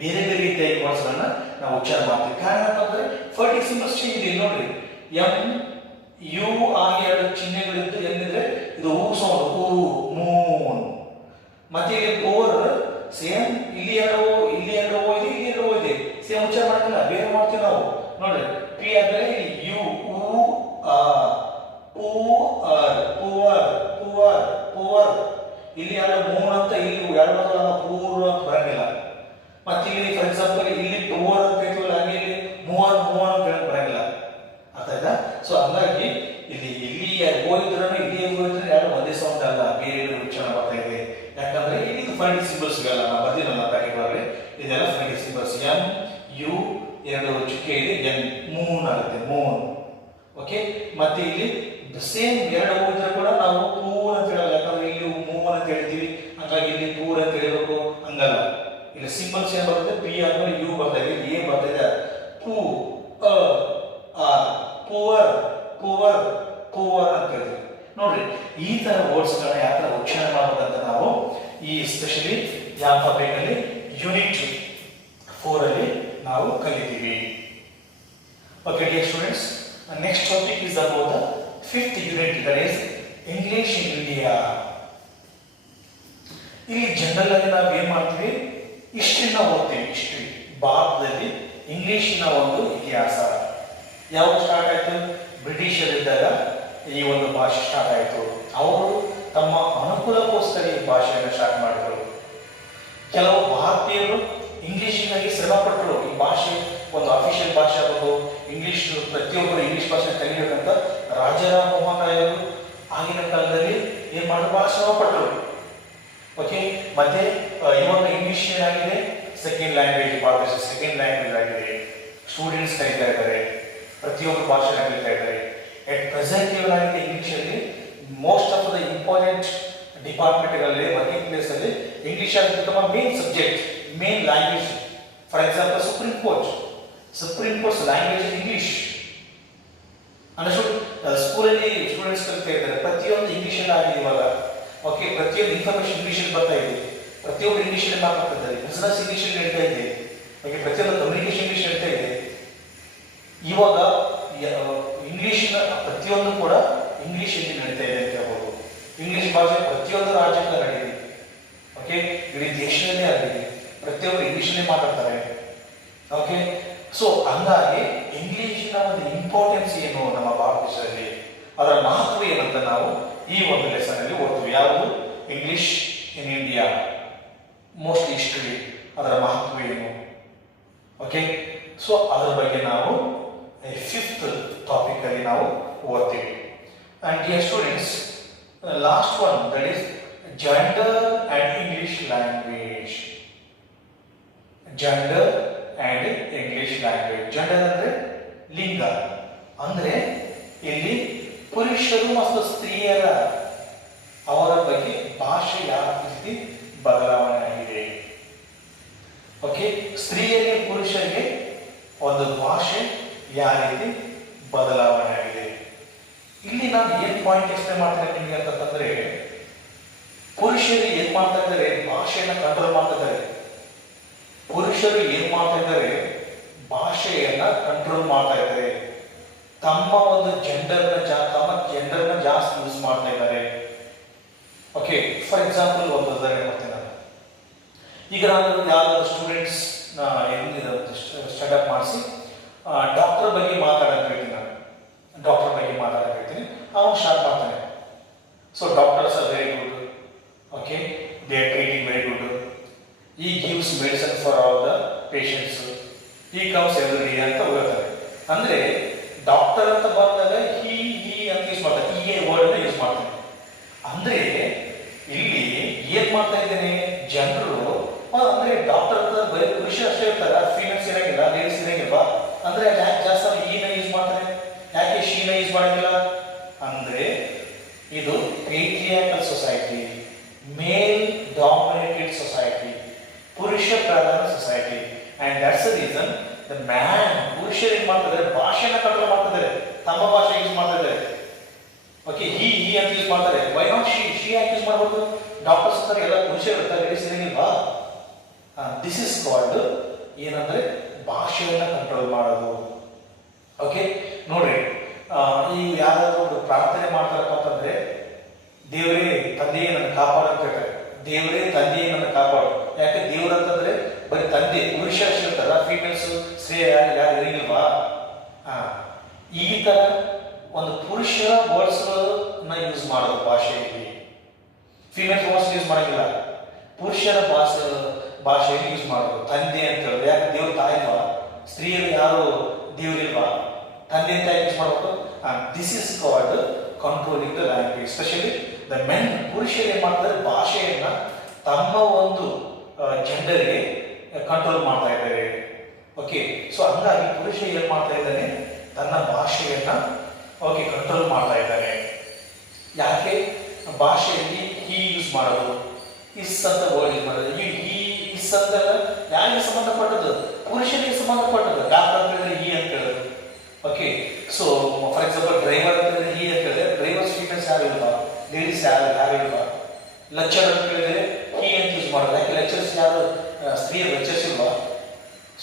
ಬೇರೆ ಬೇರೆ ರೀತಿಯಾಗಿ ವರ್ಡ್ಸ್ಗಳನ್ನ ನಾವು ಉಚ್ಚಾರ ಮಾಡ್ತೀವಿ. ಕಾರಣ ಅಂತಂದ್ರೆ ಫೋನೆಟಿಕ್ ಸಿಂಬಲ್ಸ್ ಚೇಂಜ್ ಇದೆ. ನೋಡ್ರಿ ಎಂ ಯು ಆಗಿ ಎರಡು ಚಿಹ್ನೆಗಳಿದ್ದು ಏನಿದ್ರೆ ಇದು ಹೂ ಸೌಂಡ್, ಹೂ ಮೂನ್. ಮತ್ತೆ ಇಲ್ಲಿ ಪೋರ್ ಸೇಮ್, ಇಲ್ಲಿ ಎರಡು ಓ ಇದೆ, ಇಲ್ಲಿ ಎರಡು ಓ ಇದೆ, ಸೇಮ್ ಉಚ್ಚಾರ ಮಾಡಂಗಿಲ್ಲ, ಬೇರೆ ಮಾಡ್ತೀವಿ ನಾವು. ನೋಡ್ರಿ ಪಿ ಆದ್ರೆ ಇಲ್ಲಿ ಯು ಹೂ ಪೂ ಪೂವರ್ ಪೂವರ್ ಪೂವರ್. ಇಲ್ಲಿ ಎರಡು ಮೂನ್ ಅಂತ, ಇಲ್ಲಿ ಎರಡು ಪೂರ್ ಅಂತ ಬರಂಗಿಲ್ಲ. ಮತ್ತೆ ಇಲ್ಲಿ ಫಾರ್ ಎಕ್ಸಾಂಪಲ್ ಇಲ್ಲಿ ಪೂವರ್ ಅಂತ ಹೇಳ್ತೀವಲ್ಲ, ಹಾಗೆ ಇಲ್ಲಿ ಮೂವರ್ ಅಂತ ಹೇಳಕ್ ಬರಂಗಿಲ್ಲ, ಅರ್ಥ ಆಯ್ತಾ? ಸೊ ಹಂಗಾಗಿ ಇಲ್ಲಿ ಹೋಗಿದ್ರು ಇಲ್ಲಿ ಹೋಗಿದ್ರೆ ಯಾರು ಒಂದೇ ಸೌಂಡ್ ಅಲ್ಲ, ಬೇರೆ ಉಚ್ಚಾರ ಬರ್ತಾ ಇದೆ. ಯಾಕಂದ್ರೆ ಇದು ಫೋನೆಟಿಕ್ ಸಿಂಬಲ್ಸ್ ಗಳಲ್ಲ, ನಾವು ಬರ್ದಿರಲ್ಲ ಪ್ಯಾಕೆಟ್ ಒಳಗಡೆ, ಇದೆಲ್ಲ ಫೋನೆಟಿಕ್ ಸಿಂಬಲ್ಸ್. ಎಂ ಯು ಎರಡು ಚುಕ್ಕೆ ಇದೆ, ಎನ್ ಮೂನ್ ಆಗುತ್ತೆ, ಮೂನ್. ಓಕೆ, ಮತ್ತೆ ಇಲ್ಲಿ ಸೇಮ್ ಎರಡು ಹೋಗಿದ್ರೆ ಕೂಡ ನಾವು ಪೂರ್ ಅಂತ ಹೇಳಲ್ಲ, ಯಾಕಂದ್ರೆ ಇಲ್ಲಿ ಮೂನ್ ಅಂತ ಹೇಳ್ತೀವಿ, ಹಂಗಾಗಿ ಇಲ್ಲಿ ಪೂರ್ ಅಂತ ಹೇಳಬೇಕು, ಹಂಗಲ್ಲ. ಇಲ್ಲಿ ಸಿಂಬಲ್ಸ್ ಏನ್ ಬರ್ತದೆ, ಪಿ ಆದ್ಮೇಲೆ ಯು ಬರ್ತಾ ಇದೆ, ಇಲ್ಲಿ ಏನ್ ಬರ್ತಾ ಇದೆ, ಪೂ ಪೂವರ್ ಪೂವರ್ ಪೂವರ್ ಅಂತ ಹೇಳ್ತೀವಿ. ನೋಡ್ರಿ ಈ ತರ ವರ್ಡ್ಸ್ ಗಳನ್ನ ಯಾವ ತರ ಉಚ್ಚಾರ ಮಾಡಬೇಕಂತ ನಾವು ಈ ಎಸ್ಪೆಷಲಿ ಯಾವ ಟಾಪಿಕ್ ಅಲ್ಲಿ ಯೂನಿಟ್ 4 ಅಲ್ಲಿ ನಾವು ಕಲಿತೀವಿ. Okay dear students, next topic is about the 5th unit, that is English in India. ಇಲ್ಲಿ ಜನರಲ್ ಆಗಿ ನಾವು ಏನ್ ಮಾಡ್ತೀವಿ, ಹಿಸ್ಟ್ರಿನ ಓದ್ತೀವಿ. ಹಿಸ್ಟ್ರಿ ಭಾರತದಲ್ಲಿ ಇಂಗ್ಲಿಷಿನ ಒಂದು ಇತಿಹಾಸ ಯಾವಾಗ ಸ್ಟಾರ್ಟ್ ಆಯ್ತು, ಬ್ರಿಟಿಷರಿದ್ದಾಗ ಈ ಒಂದು ಭಾಷೆ ಸ್ಟಾರ್ಟ್ ಆಯಿತು. ಅವರು ತಮ್ಮ ಅನುಕೂಲಕ್ಕೋಸ್ಕರ ಈ ಭಾಷೆಯನ್ನು ಸ್ಟಾರ್ಟ್ ಮಾಡಿದ್ರು. ಕೆಲವು ಭಾರತೀಯರು ಇಂಗ್ಲಿಷಿಗಾಗಿ ಶ್ರಮ ಪಟ್ಟರು. ಈ ಭಾಷೆ ಒಂದು ಅಫಿಷಿಯಲ್ ಭಾಷೆ ಆಗೋದು, ಇಂಗ್ಲಿಷ್ ಪ್ರತಿಯೊಬ್ಬರು ಇಂಗ್ಲಿಷ್ ಭಾಷೆ ಕಲಿಬೇಕಂತ ರಾಜಾರಾಮ್ ಮೋಹನ್ ರಾಯ್ ಅವರು ಆಗಿನ ಕಾಲದಲ್ಲಿ ಏನ್ ಮಾಡಿ ಬಹಳ ಶ್ರಮ ಪಟ್ಟರು. ಓಕೆ, ಮತ್ತೆ ಇವಾಗ ಇಂಗ್ಲಿಷ್ ಏನಾಗಿದೆ, second language, Bharat second language ಆಗಿದೆ. ಸ್ಟೂಡೆಂಟ್ಸ್ ಕಲಿತಾ ಇದ್ದಾರೆ, ಪ್ರತಿಯೊಬ್ಬರು ಭಾಷೆ ಕಲಿತಾ ಇದ್ದಾರೆ. ಎಟ್ ಪ್ರೆಸೆಂಟ್ ಏನಾಗಿದೆ, ಇಂಗ್ಲಿಷ್ ಅಲ್ಲಿ ಮೋಸ್ಟ್ ಆಫ್ ದ ಇಂಪಾರ್ಟೆಂಟ್ ಡಿಪಾರ್ಟ್ಮೆಂಟ್ಗಳಲ್ಲಿ, ವರ್ಕಿಂಗ್ ಪ್ಲೇಸ್ ಅಲ್ಲಿ ಇಂಗ್ಲಿಷ್ ಆಗಿ become main subject, main language. For example supreme courts language English. Understood? ಸ್ಕೂಲಲ್ಲಿ ಸ್ಟೂಡೆಂಟ್ಸ್ ಕಲಿತಾ ಇದ್ದಾರೆ, ಪ್ರತಿಯೊಂದು ಇಂಗ್ಲಿಷ್ ಅಲ್ಲಿ ಆಗಿದೆ ಇವಾಗ. ಓಕೆ, ಪ್ರತಿಯೊಂದು ಇನ್ಫಾರ್ಮೇಶನ್ ಇಂಗ್ಲಿಷ್ ಅಲ್ಲಿ ಬರ್ತಾ ಇದೆ, ಪ್ರತಿಯೊಬ್ಬರು ಇಂಗ್ಲಿಷ್ ಅಲ್ಲಿ ಮಾತಾಡ್ತಿದ್ದಾರೆ, ಬಿಸಿನೆಸ್ ಇಂಗ್ಲಿಷ್ ಅಲ್ಲಿ ನಡೀತಾ ಇದೆ. ಓಕೆ, ಪ್ರತಿಯೊಂದು ಕಮ್ಯುನಿಕೇಶನ್ ಇಂಗ್ಲಿಷ್ ನಡೀತಾ ಇದೆ. ಇವಾಗ ಇಂಗ್ಲಿಷಿನ ಪ್ರತಿಯೊಂದು ಕೂಡ ಇಂಗ್ಲಿಷ್ ಅಲ್ಲಿ ನಡೀತಾ ಇದೆ ಅಂತ ಹೇಳ್ಬೋದು. ಇಂಗ್ಲಿಷ್ ಭಾಷೆ ಪ್ರತಿಯೊಂದು ರಾಜ್ಯಕ್ಕೆ ಹರಡಿದೆ. ಓಕೆ, ಇಡೀ ದೇಶದಲ್ಲೇ ಹರಡಿದೆ, ಪ್ರತಿಯೊಬ್ಬರು ಇಂಗ್ಲಿಷಲ್ಲೇ ಮಾತಾಡ್ತಾರೆ. ಓಕೆ, ಸೊ ಹಂಗಾಗಿ ಇಂಗ್ಲಿಷಿನ ಒಂದು ಇಂಪಾರ್ಟೆನ್ಸ್ ಏನು ನಮ್ಮ ಭಾರತ ದೇಶದಲ್ಲಿ, ಅದರ ಮಹತ್ವ ಏನಂತ ನಾವು ಈ ಒಂದು ಲೆಸನ್ ಅಲ್ಲಿ ಓದ್ತೀವಿ. ಯಾವುದು, English in India, most history, ಅದರ ಮಹತ್ವ ಏನು. ಓಕೆ, ಸೊ ಅದರ ಬಗ್ಗೆ ನಾವು 5th ಟಾಪಿಕ್ ಅಲ್ಲಿ ನಾವು ಓದ್ತೀವಿ. And dear students, last one, that is gender and English language. Gender and English language. Gender ಅಂದ್ರೆ ಲಿಂಗ, ಅಂದ್ರೆ ಇಲ್ಲಿ ಪುರುಷರು ಮತ್ತು ಸ್ತ್ರೀಯರ ಅವರ ಬಗ್ಗೆ ಭಾಷೆ ಯಾವ ರೀತಿ ಬದಲಾವಣೆ ಆಗಿದೆ. ಓಕೆ, ಸ್ತ್ರೀಯರಿಗೆ ಪುರುಷರಿಗೆ ಒಂದು ಭಾಷೆ ಯಾವ ರೀತಿ ಬದಲಾವಣೆ ಆಗಿದೆ. ಇಲ್ಲಿ ನಾನು ಏನ್ ಪಾಯಿಂಟ್ ಎಕ್ಸ್ಪ್ಲೇನ್ ಮಾಡ್ತೇನೆ ನಿಮಗೆ ಅಂತಂದ್ರೆ, ಪುರುಷರು ಏನ್ ಮಾಡ್ತಾ ಇದ್ದಾರೆ, ಭಾಷೆಯನ್ನ ಕಂಟ್ರೋಲ್ ಮಾಡ್ತಾ ಇದ್ದಾರೆ. ಪುರುಷರು ಏನ್ ಮಾಡ್ತಾ ಇದ್ದಾರೆ, ಭಾಷೆಯನ್ನ ಕಂಟ್ರೋಲ್ ಮಾಡ್ತಾ ಇದ್ದಾರೆ. ತಮ್ಮ ಒಂದು ಜೆಂಡರ್ನ ಜಾಸ್ತಿ ಯೂಸ್ ಮಾಡ್ತಾ ಇದ್ದಾರೆ. ಓಕೆ, ಫಾರ್ ಎಕ್ಸಾಂಪಲ್ ಒಂದು ಉದಾಹರಣೆ ಕೊಡ್ತೀನಿ ನಾನು. ಈಗ ನಾನು ಯಾವ್ದಾದ್ರು ಸ್ಟೂಡೆಂಟ್ಸ್ ಸ್ಟಾರ್ಟ್ಅಪ್ ಮಾಡಿಸಿ ಡಾಕ್ಟರ್ ಬಗ್ಗೆ ಮಾತಾಡಕ್ಕೆ ಹೇಳ್ತೀನಿ. ನಾನು ಡಾಕ್ಟರ್ ಬಗ್ಗೆ ಮಾತಾಡಕ್ಕೆ ಹೇಳ್ತೀನಿ, ಅವನು ಸ್ಟಾರ್ಟ್ ಮಾಡ್ತಾನೆ. So doctors are very good. Okay, they are treating very good. He gives medicine for all the patients. He comes every day ಅಂತ ಹೇಳ್ತಾರೆ. ಅಂದ್ರೆ ಡಾಕ್ಟರ್ ಅಂತ ಬಂದಾಗ ಹಿ ಅಂತ ಯೂಸ್ ಮಾಡ್ತಾರೆ, ಈ ವರ್ಡ್ ಯೂಸ್ ಮಾಡ್ತಾರೆ. ಅಂದ್ರೆ ಇಲ್ಲಿ ಏನ್ ಮಾಡ್ತಾ ಇದ್ದೇನೆ, ಜನರು ಅಂದ್ರೆ ಡಾಕ್ಟರ್ ಅಂತ ಬರೀ ಪುರುಷ ಅಷ್ಟೇ ಇರ್ತಾರೆ, ಫೀಮೇಲ್ಸ್ ಇರಂಗಿಲ್ಲ, ಲೇಡೀಸ್ ಇರಂಗಿಲ್ವಾ? ಅಂದ್ರೆ ಯಾಕೆ ಜಾಸ್ತಿ ಈನ ಯೂಸ್ ಮಾಡ್ತಾರೆ, ಯಾಕೆ ಶೀನ ಯೂಸ್ ಮಾಡಂಗಿಲ್ಲ? ಅಂದ್ರೆ ಇದು ಪೇಟ್ರಿಯಾರ್ಕಲ್ ಸೊಸೈಟಿ, ಮೇಲ್ ಡಾಮಿನೇಟೆಡ್ ಸೊಸೈಟಿ, ಪುರುಷ ಪ್ರಧಾನ society. And that's the reason the man, ಪುರುಷರು ಏನ್ ಮಾಡ್ತಿದ್ದಾರೆ, ಭಾಷೆನ ಕಂಟ್ರೋಲ್ ಮಾಡ್ತಿದ್ದಾರೆ, ತಮ್ಮ ಭಾಷೆ ಯೂಸ್ ಮಾಡ್ತಿದ್ದಾರೆ. ಓಕೆ, ಹಿ ಅಂತ ಯೂಸ್ ಮಾಡ್ತಾರೆ. ವೈ ನಾಟ್ ಶಿ ಯಾಕೆ ಯೂಸ್ ಮಾಡ್ಬೋದು? ಡಾಕ್ಟರ್ಸ್ ಅಂತಾರೆ ಎಲ್ಲ ಪುರುಷರು ಇರ್ತಾರೆ, ಲೇಡೀಸ್ ಇರಂಗಿಲ್ವಾ? ದಿಸ್ ಇಸ್ ಕಾಲ್ಡ್ ಏನಂದ್ರೆ ಭಾಷೆಯನ್ನ ಕಂಟ್ರೋಲ್ ಮಾಡೋದು. ಓಕೆ, ನೋಡ್ರಿ, ಈ ಯಾರಾದ್ರೂ ಒಂದು ಪ್ರಾರ್ಥನೆ ಮಾಡ್ತಾರಪ್ಪ ಅಂತಂದ್ರೆ, ದೇವರೇ ತಂದೆಯೇ ನನ್ನ ಕಾಪಾಡು ಅಂತ ಹೇಳ್ತಾರೆ. ದೇವರೇ ತಂದೆಯೇ ನನ್ನ ಕಾಪಾಡು. ಯಾಕೆ ದೇವ್ರ ಅಂತಂದ್ರೆ ಬರೀ ತಂದೆ, ಪುರುಷ ಇರ್ತಾರ, ಫೀಮೇಲ್ಸ್ ಸ್ತ್ರೀ ಯಾರು ಇರಂಗಿಲ್ವಾ? ಈ ತರ ಒಂದು ಪುರುಷರ ವರ್ಡ್ಸ್ ಯೂಸ್ ಮಾಡೋದು ಭಾಷೆಯಲ್ಲಿ, ಫಿಮೇಲ್ ವರ್ಡ್ಸ್ ಯೂಸ್ ಮಾಡಂಗಿಲ್ಲ. ಪುರುಷರ ಭಾಷೆಯಲ್ಲಿ ಯೂಸ್ ಮಾಡೋದು. ತಂದೆ ಅಂತ ಹೇಳೋದು, ಯಾಕೆ ದೇವ್ರ ತಾಯಿಲ್ವಾ? ಸ್ತ್ರೀಯರು ಯಾರು ದೇವರಿಲ್ವಾ? ತಂದೆ ಅಂತ ಯೂಸ್ ಮಾಡಬೇಕು. This is called controlling the language. Especially the men, ಪುರುಷರು ಏನ್ ಮಾಡ್ತಾರೆ, ಭಾಷೆಯನ್ನ ತಮ್ಮ ಒಂದು ಜೆಂಡರ್ಗೆ ಕಂಟ್ರೋಲ್ ಮಾಡ್ತಾ ಇದ್ದಾರೆ. ಓಕೆ, ಸೊ ಹಂಗಾಗಿ ಪುರುಷ ಏನ್ ಮಾಡ್ತಾ ಇದ್ದಾನೆ, ತನ್ನ ಭಾಷೆಯನ್ನ ಕಂಟ್ರೋಲ್ ಮಾಡ್ತಾ ಇದ್ದಾನೆ. ಯಾಕೆ ಭಾಷೆಯಲ್ಲಿ ಹಿ ಯೂಸ್ ಮಾಡೋದು, ಇಸ್ ಅಂತ ವರ್ಡ್ ಯೂಸ್ ಮಾಡೋದು. ಇಸ್ ಅಂತ ಯಾರಿಗೆ ಸಂಬಂಧಪಟ್ಟದ್ದು? ಪುರುಷನಿಗೆ ಸಂಬಂಧಪಟ್ಟದ್ದು. ಡಾಕ್ಟರ್ ಅಂತ ಹೇಳಿದ್ರೆ ಹಿ ಅಂತ ಹೇಳೋದು. Okay, so for example driver ಅಂತ ಹೇಳಿದ್ರೆ ಹಿ ಅಂತ ಹೇಳಿದ್ರೆ ಡ್ರೈವರ್ಸ್ ಫೀಮೇಲ್ಸ್ ಯಾರು ಇಲ್ವಾ, ಲೇಡೀಸ್ ಯಾರು ಇಲ್ವಾ? ಲೆಕ್ಚರ್ ಅಂತ ಹೇಳಿದ್ರೆ ಹಿ ಅಂತ ಯೂಸ್ ಮಾಡೋದು. ಯಾಕೆ ಲೆಕ್ಚರ್ಸ್ ಯಾರು ಸ್ತ್ರೀಯರು ಲೆಕ್ಚರ್ಸ್ ಇಲ್ವಾ?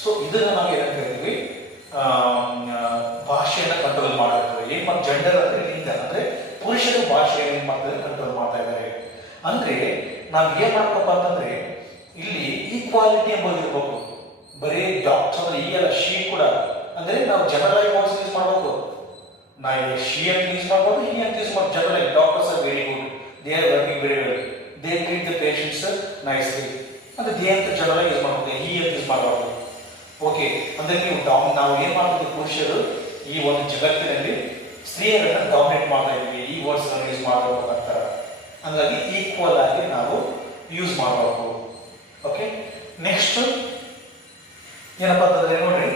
ಸೊ ಇದನ್ನ ನಾವು ಏನಂತ ಹೇಳ್ತೀವಿ, ಭಾಷೆಯನ್ನ ಕಂಟ್ರೋಲ್ ಮಾಡಿರ್ತಾರೆ. ಏನ್ ಮಾಡಿ, ಜೆಂಡರ್ ಅಂದ್ರೆ ಲಿಂಗ, ಅಂದ್ರೆ ಪುರುಷರು ಭಾಷೆಯನ್ನು ಏನ್ ಮಾಡ್ತಾರೆ, ಕಂಟ್ರೋಲ್ ಮಾಡ್ತಾ ಇದ್ದಾರೆ. ಅಂದ್ರೆ ನಾವ್ ಏನ್ ಮಾಡ್ಬೇಕಪ್ಪ ಅಂತಂದ್ರೆ ಇಲ್ಲಿ ಈಕ್ವಾಲಿಟಿ ಎಂಬುದು ಇರ್ಬೇಕು. ಬರೀ ಡಾಕ್ಟರ್ ಅಂದ್ರೆ ಈ ಅಲ್ಲ, ಶಿ ಕೂಡ. ಅಂದ್ರೆ ನಾವು ಜನರಲ್ ವರ್ಡ್ಸ್ ಯೂಸ್ ಮಾಡ್ಬೇಕು. ನಾವು ಶಿ ಅಂತ ಯೂಸ್ ಮಾಡ್ಬೋದು, ಹಿ ಅಂತ ಯೂಸ್ ಮಾಡ್ಬೋದು. General doctors are very good, they are working very well, they treat the patients nicely. ಅಂದ್ರೆ ದೇ ಅಂತ ಜನರಲ್ ಯೂಸ್ ಮಾಡ್ಬೇಕು, ಹಿ ಅಂತ ಯೂಸ್ ಮಾಡಬಾರ್ದು. ಓಕೆ, ಅಂದ್ರೆ ನಾವು ಏನ್ ಮಾಡ್ತೀವಿ, ಪುರುಷರು ಈ ಒಂದು ಜಗತ್ತಿನಲ್ಲಿ ಸ್ತ್ರೀಯರನ್ನ ಡಾಮಿನೇಟ್ ಮಾಡ್ತಾ ಇದ್ದೀವಿ, ಈ ವರ್ಡ್ಸ್ ಯೂಸ್ ಮಾಡಬೇಕು ಅಂತ. ಹಂಗಾಗಿ ಈಕ್ವಲ್ ಆಗಿ ನಾವು ಯೂಸ್ ಮಾಡಬೇಕು. ಓಕೆ, ನೆಕ್ಸ್ಟ್ ಏನಪ್ಪಾ ಅಂತಂದ್ರೆ ನೋಡ್ರಿ,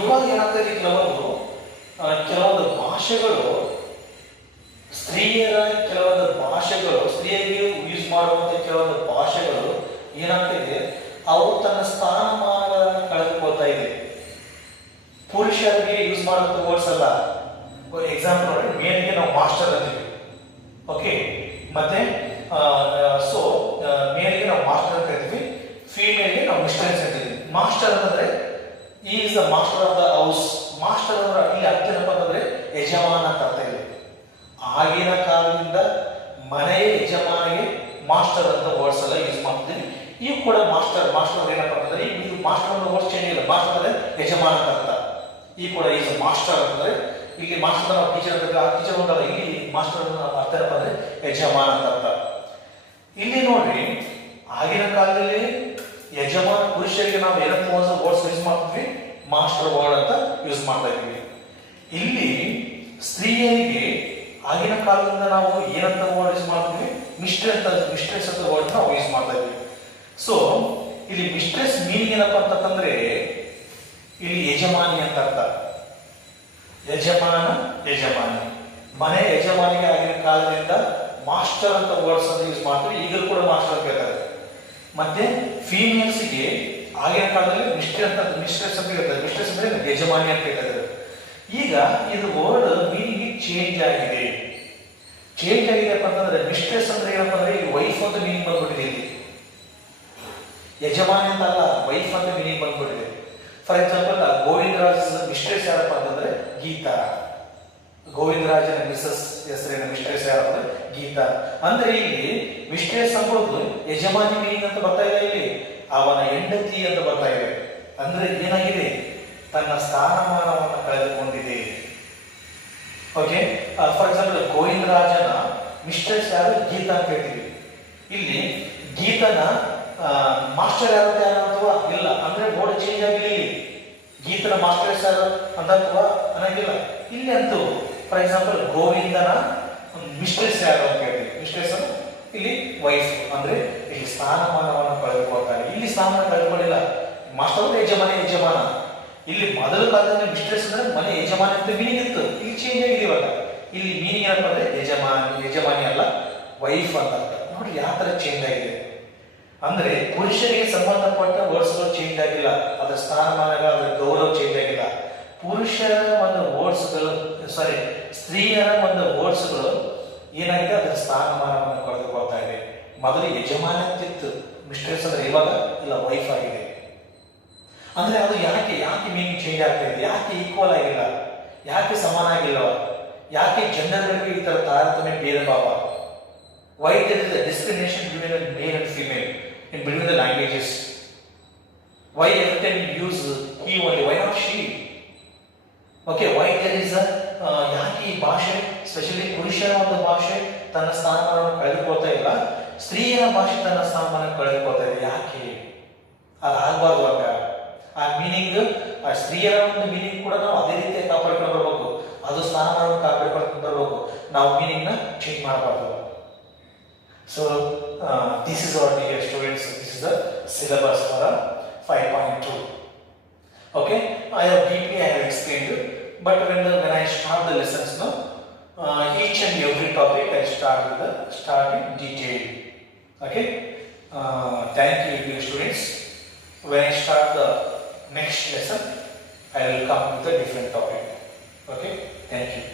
ಇವಾಗ ಏನಾಗ್ತದೆ, ಕೆಲವೊಂದು ಭಾಷೆಗಳು ಸ್ತ್ರೀಯರಿಗೆ ಯೂಸ್ ಮಾಡುವಂತ ಕೆಲವೊಂದು ಭಾಷೆಗಳು ಏನಾಗ್ತಿದೆ, ಅವು ತನ್ನ ಸ್ಥಾನಮಾನಗಳನ್ನು ಕಳೆದುಕೊಳ್ತಾ ಇದೆ. ಪುರುಷರಿಗೆ ಯೂಸ್ ಮಾಡುವಂತ ವರ್ಡ್ಸ್ ಅಲ್ಲ. ಎಕ್ಸಾಂಪಲ್ ನೋಡಿ, ಮೇನ್ಗೆ ನಾವು ಮಾಸ್ಟರ್ ಅಂತೀವಿ. ಓಕೆ, ಮತ್ತೆ ಸೊ ಮೇಲ್ಗೆ ನಾವು ಮಾಸ್ಟರ್ ಅಂತ ಹೇಳ್ತೀವಿ, ಫೀಮೇಲ್ಗೆ ನಾವು ಮಿಸ್ಟ್ರೆಸ್ ಅಂತೀವಿ. ಮಾಸ್ಟರ್ ಅಂತಂದ್ರೆ is the master of the house. Master ಅಂದ್ರೆ ಇಲ್ಲಿ ಅರ್ಥ ಏನಪ್ಪ ಅಂತಂದ್ರೆ ಯಜಮಾನ ಅಂತ ಅರ್ಥ ಇದೆ. ಆಗಿನ ಕಾಲದಿಂದ ಮನೆಯ ಯಜಮಾನಿಗೆ ಮಾಸ್ಟರ್ ಅಂತ ವರ್ಡ್ಸ್ ಎಲ್ಲ ಯೂಸ್ ಮಾಡ್ತೀವಿ. ಈಗ ಕೂಡ ಮಾಸ್ಟರ್ ಏನಪ್ಪ ಅಂತಂದ್ರೆ, ಇದು ಮಾಸ್ಟರ್ ಅನ್ನೋ ವರ್ಡ್ಸ್ ಚೇಂಜ್ ಇಲ್ಲ. ಮಾಸ್ಟರ್ ಅಂದ್ರೆ ಯಜಮಾನ ಅಂತ ಅರ್ಥ. ಈ ಕೂಡ ಈಸ್ ಮಾಸ್ಟರ್ ಅಂತಂದ್ರೆ, ಇಲ್ಲಿ ಮಾಸ್ಟರ್ ನಾವು ಟೀಚರ್ ಅಂತ, ಆ ಟೀಚರ್ ಒಂದಲ್ಲ, ಇಲ್ಲಿ ಮಾಸ್ಟರ್ ಅರ್ಥ ಏನಪ್ಪ ಅಂದ್ರೆ ಯಜಮಾನ ಅಂತ ಅರ್ಥ. ಇಲ್ಲಿ ನೋಡ್ರಿ, ಆಗಿನ ಕಾಲದಲ್ಲಿ ಯಜಮಾನ ಪುರುಷರಿಗೆ ನಾವು ಏನಂತ ವರ್ಡ್ಸ್ ಯೂಸ್ ಮಾಡ್ತೀವಿ, ಮಾಸ್ಟರ್ ವರ್ಡ್ ಅಂತ ಯೂಸ್ ಮಾಡ್ತಾ ಇದ್ವಿ. ಇಲ್ಲಿ ಸ್ತ್ರೀಯರಿಗೆ ಆಗಿನ ಕಾಲದಿಂದ ನಾವು ಏನಂತ ವರ್ಡ್ ಯೂಸ್ ಮಾಡ್ತೀವಿ, ಮಿಸ್ಟ್ರೆಸ್ ಅಂತ ವರ್ಡ್ ನಾವು ಯೂಸ್ ಮಾಡ್ತಾ ಇದ್ವಿ. ಸೊ ಇಲ್ಲಿ ಮಿಸ್ಟ್ರೆಸ್ ಮೀನಿಂಗ್ ಏನಪ್ಪಾ ಅಂತಂದ್ರೆ, ಇಲ್ಲಿ ಯಜಮಾನಿ ಅಂತ ಅರ್ಥ. ಯಜಮಾನಿ ಮನೆ ಯಜಮಾನಿಗೆ ಆಗಿನ ಕಾಲದಿಂದ ಮಾಸ್ಟರ್ ಅಂತ ವರ್ಡ್ಸ್ ಅಂತ ಯೂಸ್ ಮಾಡ್ತೀವಿ. ಈಗಲೂ ಕೂಡ ಮಾಸ್ಟರ್ ಅಂತ ಹೇಳ್ತಾರೆ. ಮತ್ತೆ ಫೀಮೇಲ್ಸ್ಗೆ ಆಗಿನ ಕಾಲದಲ್ಲಿ ಮಿಸ್ಟ್ರೆಸ್ ಅಂತ ಹೇಳ್ತಾರೆ. ಮಿಸ್ಟ್ರೆಸ್ ಅಂದ್ರೆ ಯಜಮಾನಿ ಅಂತ ಹೇಳ್ತಾರೆ. ಈಗ ಇದು ವರ್ಡ್ ಮೀನಿಂಗ್ ಚೇಂಜ್ ಆಗಿದೆ. ಚೇಂಜ್ ಆಗಿದೆಯಪ್ಪ ಅಂತಂದ್ರೆ ಮಿಸ್ಟ್ರೆಸ್ ಅಂದ್ರೆ ಏನಪ್ಪ ಅಂದ್ರೆ ಇಲ್ಲಿ ವೈಫ್ ಅಂತ ಮೀನಿಂಗ್ ಬಂದ್ಬಿಟ್ಟಿದೆ. ಇಲ್ಲಿ ಯಜಮಾನಿ ಅಂತ ಅಲ್ಲ, ವೈಫ್ ಅಂತ ಮೀನಿಂಗ್ ಬಂದ್ಬಿಟ್ಟಿದೆ. ಫಾರ್ ಎಕ್ಸಾಂಪಲ್ ಗೋವಿಂದರಾಜ್ ಮಿಸ್ಟ್ರೆಸ್ ಯಾರಪ್ಪ ಅಂತಂದ್ರೆ ಗೀತಾ. ಗೋವಿಂದರಾಜನ ಮಿಸಸ್ ಹೆಸರಿನ ಮಿಸ್ಟ್ರೆಸ್ ಯಾರು ಅಂದ್ರೆ ಗೀತಾ. ಅಂದ್ರೆ ಇಲ್ಲಿ ಮಿಸ್ಟ್ರೆಸ್ ಅಂಬೋದು ಯಜಮಾನಿ ಮೀನಿಂಗ್ ಅಂತ ಬರ್ತಾ ಇದೆ, ಇಲ್ಲಿ ಅವನ ಹೆಂಡತಿ ಅಂತ ಬರ್ತಾ ಇದೆ. ಅಂದ್ರೆ ಏನಾಗಿದೆ, ತನ್ನ ಸ್ಥಾನಮಾನವನ್ನು ಕಳೆದುಕೊಂಡಿದೆ. ಓಕೆ, ಫಾರ್ ಎಕ್ಸಾಂಪಲ್ ಗೋವಿಂದರಾಜನ ಮಿಸ್ಟ್ರೆಸ್ ಯಾರು ಗೀತಾ ಅಂತ ಹೇಳ್ತೀವಿ. ಇಲ್ಲಿ ಗೀತನ ಮಾಸ್ಟರ್ ಯಾರು ಅಥವಾ ಇಲ್ಲ ಅಂದ್ರೆ ಬೋರ್ಡ್ ಚೇಂಜ್ ಆಗಿಲ್ಲ. ಇಲ್ಲಿ ಗೀತನ ಮಾಸ್ಟರ್ಸ್ ಯಾರು ಅಂತ ಅಥವಾ ಅನ್ನಂಗಿಲ್ಲ. ಇಲ್ಲಿ ಅಂತೂ ಫಾರ್ ಎಕ್ಸಾಂಪಲ್ ಗೋವಿಂದನ ಮಿಸ್ಟ್ರೆಸ್ ಯಾರು ಅಂತ ಹೇಳ್ತೀವಿ. ಮಿಸ್ಟ್ರೆಸ್ ಇಲ್ಲಿ ವೈಫ್ ಅಂದ್ರೆ ಇಲ್ಲಿ ಸ್ಥಾನಮಾನವನ್ನು ಕಳೆದುಕೊಳ್ತಾರೆ. ಇಲ್ಲಿ ಸ್ಥಾನಮಾನ ಕಳೆದುಕೊಂಡಿಲ್ಲ. ಮಾಸ್ಟರ್ ಯಜಮಾನ. ಇಲ್ಲಿ ಮೊದಲ ಕಾಲದಲ್ಲಿ ಮಿಸ್ಟ್ರೆಸ್ ಅಂದ್ರೆ ಮನೆ ಯಜಮಾನಿ ಅಂತ ಮೀನಿಂಗ್ ಇತ್ತು. ಇಲ್ಲಿ ಚೇಂಜ್ ಆಗಿದೆ ಇವಾಗ. ಇಲ್ಲಿ ಮೀನಿಂಗ್ ಏನಪ್ಪ ಅಂದ್ರೆ ಯಜಮಾನಿ ಅಲ್ಲ ವೈಫ್ ಅಂತ. ನೋಡಿ ಯಾವ ತರ ಚೇಂಜ್ ಆಗಿದೆ ಅಂದ್ರೆ ಪುರುಷರಿಗೆ ಸಂಬಂಧಪಟ್ಟ ವರ್ಡ್ಸ್ಗಳು ಚೇಂಜ್ ಆಗಿಲ್ಲ, ಅದರ ಸ್ಥಾನಮಾನಗಳು ಅದರ ಗೌರವ ಚೇಂಜ್ ಆಗಿಲ್ಲ. ಪುರುಷರ ಒಂದು ವರ್ಡ್ಸ್ಗಳು ಸ್ತ್ರೀಯರ ಒಂದು ವರ್ಡ್ಸ್ಗಳು ಏನಾಗಿದೆ, ಅದರ ಸ್ಥಾನಮಾನವನ್ನು ಕಳೆದುಕೊಳ್ತಾ ಇದೆ. ಮೊದಲು ಯಜಮಾನ ಅಂತಿತ್ತು ಮಿಸ್ಟ್ರೆಸ್ ಅಂದ್ರೆ, ಇವಾಗ ಇಲ್ಲ ವೈಫ್ ಆಗಿದೆ. ಅಂದ್ರೆ ಅದು ಯಾಕೆ ಮೀನಿಂಗ್ ಚೇಂಜ್ ಆಗ್ತಾ ಇದೆ, ಯಾಕೆ ಈಕ್ವಲ್ ಆಗಿಲ್ಲ, ಯಾಕೆ ಸಮಾನ ಆಗಿಲ್ಲ, ಯಾಕೆ ಜನರಿಗೆ ಈ ತರ ತಾರತಮ್ಯ ಭೇದ ಭಾವ? Why there is a discrimination between male and female in between the languages? Why every time you use he only? Why not she? Okay, why there is a ಯಾಕೆ ಈ ಭಾಷೆ ಸ್ಪೆಷಲಿ ಪುರುಷರ ಒಂದು ಭಾಷೆ ತನ್ನ ಸ್ಥಾನಮಾನವನ್ನು ಕಳೆದುಕೊಳ್ತಾ ಇಲ್ಲ, ಸ್ತ್ರೀಯರ ಭಾಷೆ ತನ್ನ ಸ್ಥಾನಮಾನ ಕಳೆದುಕೊಳ್ತಾ ಇದೆ? ಯಾಕೆ ಅದಾಗಬಾರ್ದು? ಆ ಮೀನಿಂಗ್, ಆ ಸ್ತ್ರೀಯರ ಒಂದು ಮೀನಿಂಗ್ ಕೂಡ ನಾವು ಅದೇ ರೀತಿ ಕಾಪಾಡ್ಕೊಂಡು ಬರ್ಬೇಕು, ಅದು ಸ್ಥಾನಮಾನವನ್ನು ಕಾಪಾಡ್ಕೊಂಡು ಬರ್ಬೇಕು. ನಾವು ಮೀನಿಂಗ್ ನ ಚೇಂಜ್ ಮಾಡಬಾರ್ದು. So this is our dear students, this is the syllabus for 5.2. Okay, I have explained it, but when I start the lessons now, each and every topic I start in detail. Okay, thank you dear students. When I start the next lesson, I will come with a different topic. Okay, thank you.